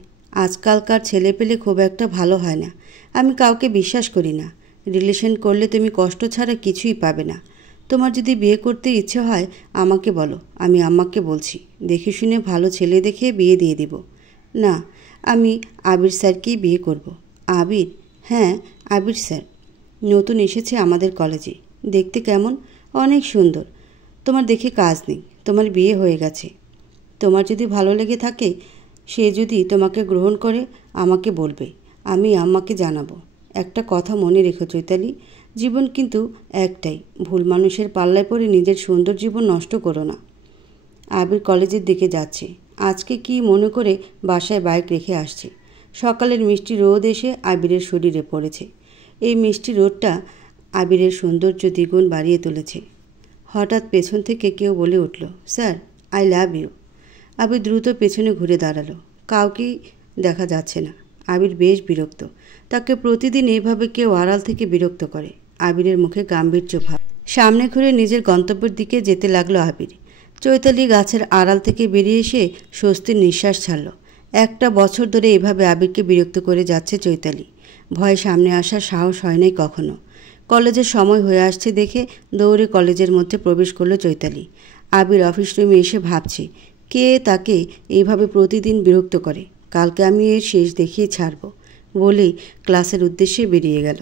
আজকালকার ছেলে পেলে খুব একটা ভালো হয় না। আমি কাউকে বিশ্বাস করি না। রিলেশন করলে তুমি কষ্ট ছাড়া কিছুই পাবে না। তোমার যদি বিয়ে করতে ইচ্ছে হয় আমাকে বলো, আমি আম্মাকে বলছি। দেখে শুনে ভালো ছেলে দেখে বিয়ে দিয়ে দিব। না, আমি আবির স্যারকেই বিয়ে করব। আবির? হ্যাঁ, আবির স্যার। নতুন এসেছে আমাদের কলেজে। দেখতে কেমন? অনেক সুন্দর। তোমার দেখে কাজ নেই, তোমার বিয়ে হয়ে গেছে। তোমার যদি ভালো লেগে থাকে, সে যদি তোমাকে গ্রহণ করে আমাকে বলবে, আমি আম্মাকে জানাবো। একটা কথা মনে রেখো চৈতালি, জীবন কিন্তু একটাই। ভুল মানুষের পাল্লায় পড়ে নিজের সুন্দর জীবন নষ্ট করো না। আবির কলেজের দিকে যাচ্ছে। আজকে কি মনে করে বাসায় বাইক রেখে আসছে। সকালের মিষ্টি রোদ এসে আবিরের শরীরে পড়েছে। এই মিষ্টি রোদটা আবিরের সৌন্দর্য দ্বিগুণ বাড়িয়ে তুলেছে। হঠাৎ পেছন থেকে কেউ বলে উঠল, স্যার, আই লাভ ইউ। আবির দ্রুত পেছনে ঘুরে দাঁড়ালো। কাউকেই দেখা যাচ্ছে না। আবির বেশ বিরক্ত। তাকে প্রতিদিন এইভাবে কেউ আড়াল থেকে বিরক্ত করে। আবিরের মুখে গাম্ভীর্য ভাব। সামনে ঘুরে নিজের গন্তব্যের দিকে যেতে লাগলো আবির। চৈতালি গাছের আড়াল থেকে বেরিয়ে এসে স্বস্তির নিঃশ্বাস ছাড়ল। একটা বছর ধরে এভাবে আবিরকে বিরক্ত করে যাচ্ছে চৈতালি। ভয়ে সামনে আসার সাহস হয় নাই কখনো। কলেজের সময় হয়ে আসছে দেখে দৌড়ে কলেজের মধ্যে প্রবেশ করলো চৈতালি। আবির অফিস রুমে এসে ভাবছে, কে তাকে এইভাবে প্রতিদিন বিরক্ত করে। কালকে আমি এর শেষ দেখিয়ে ছাড়ব বলেই ক্লাসের উদ্দেশ্যে বেরিয়ে গেল।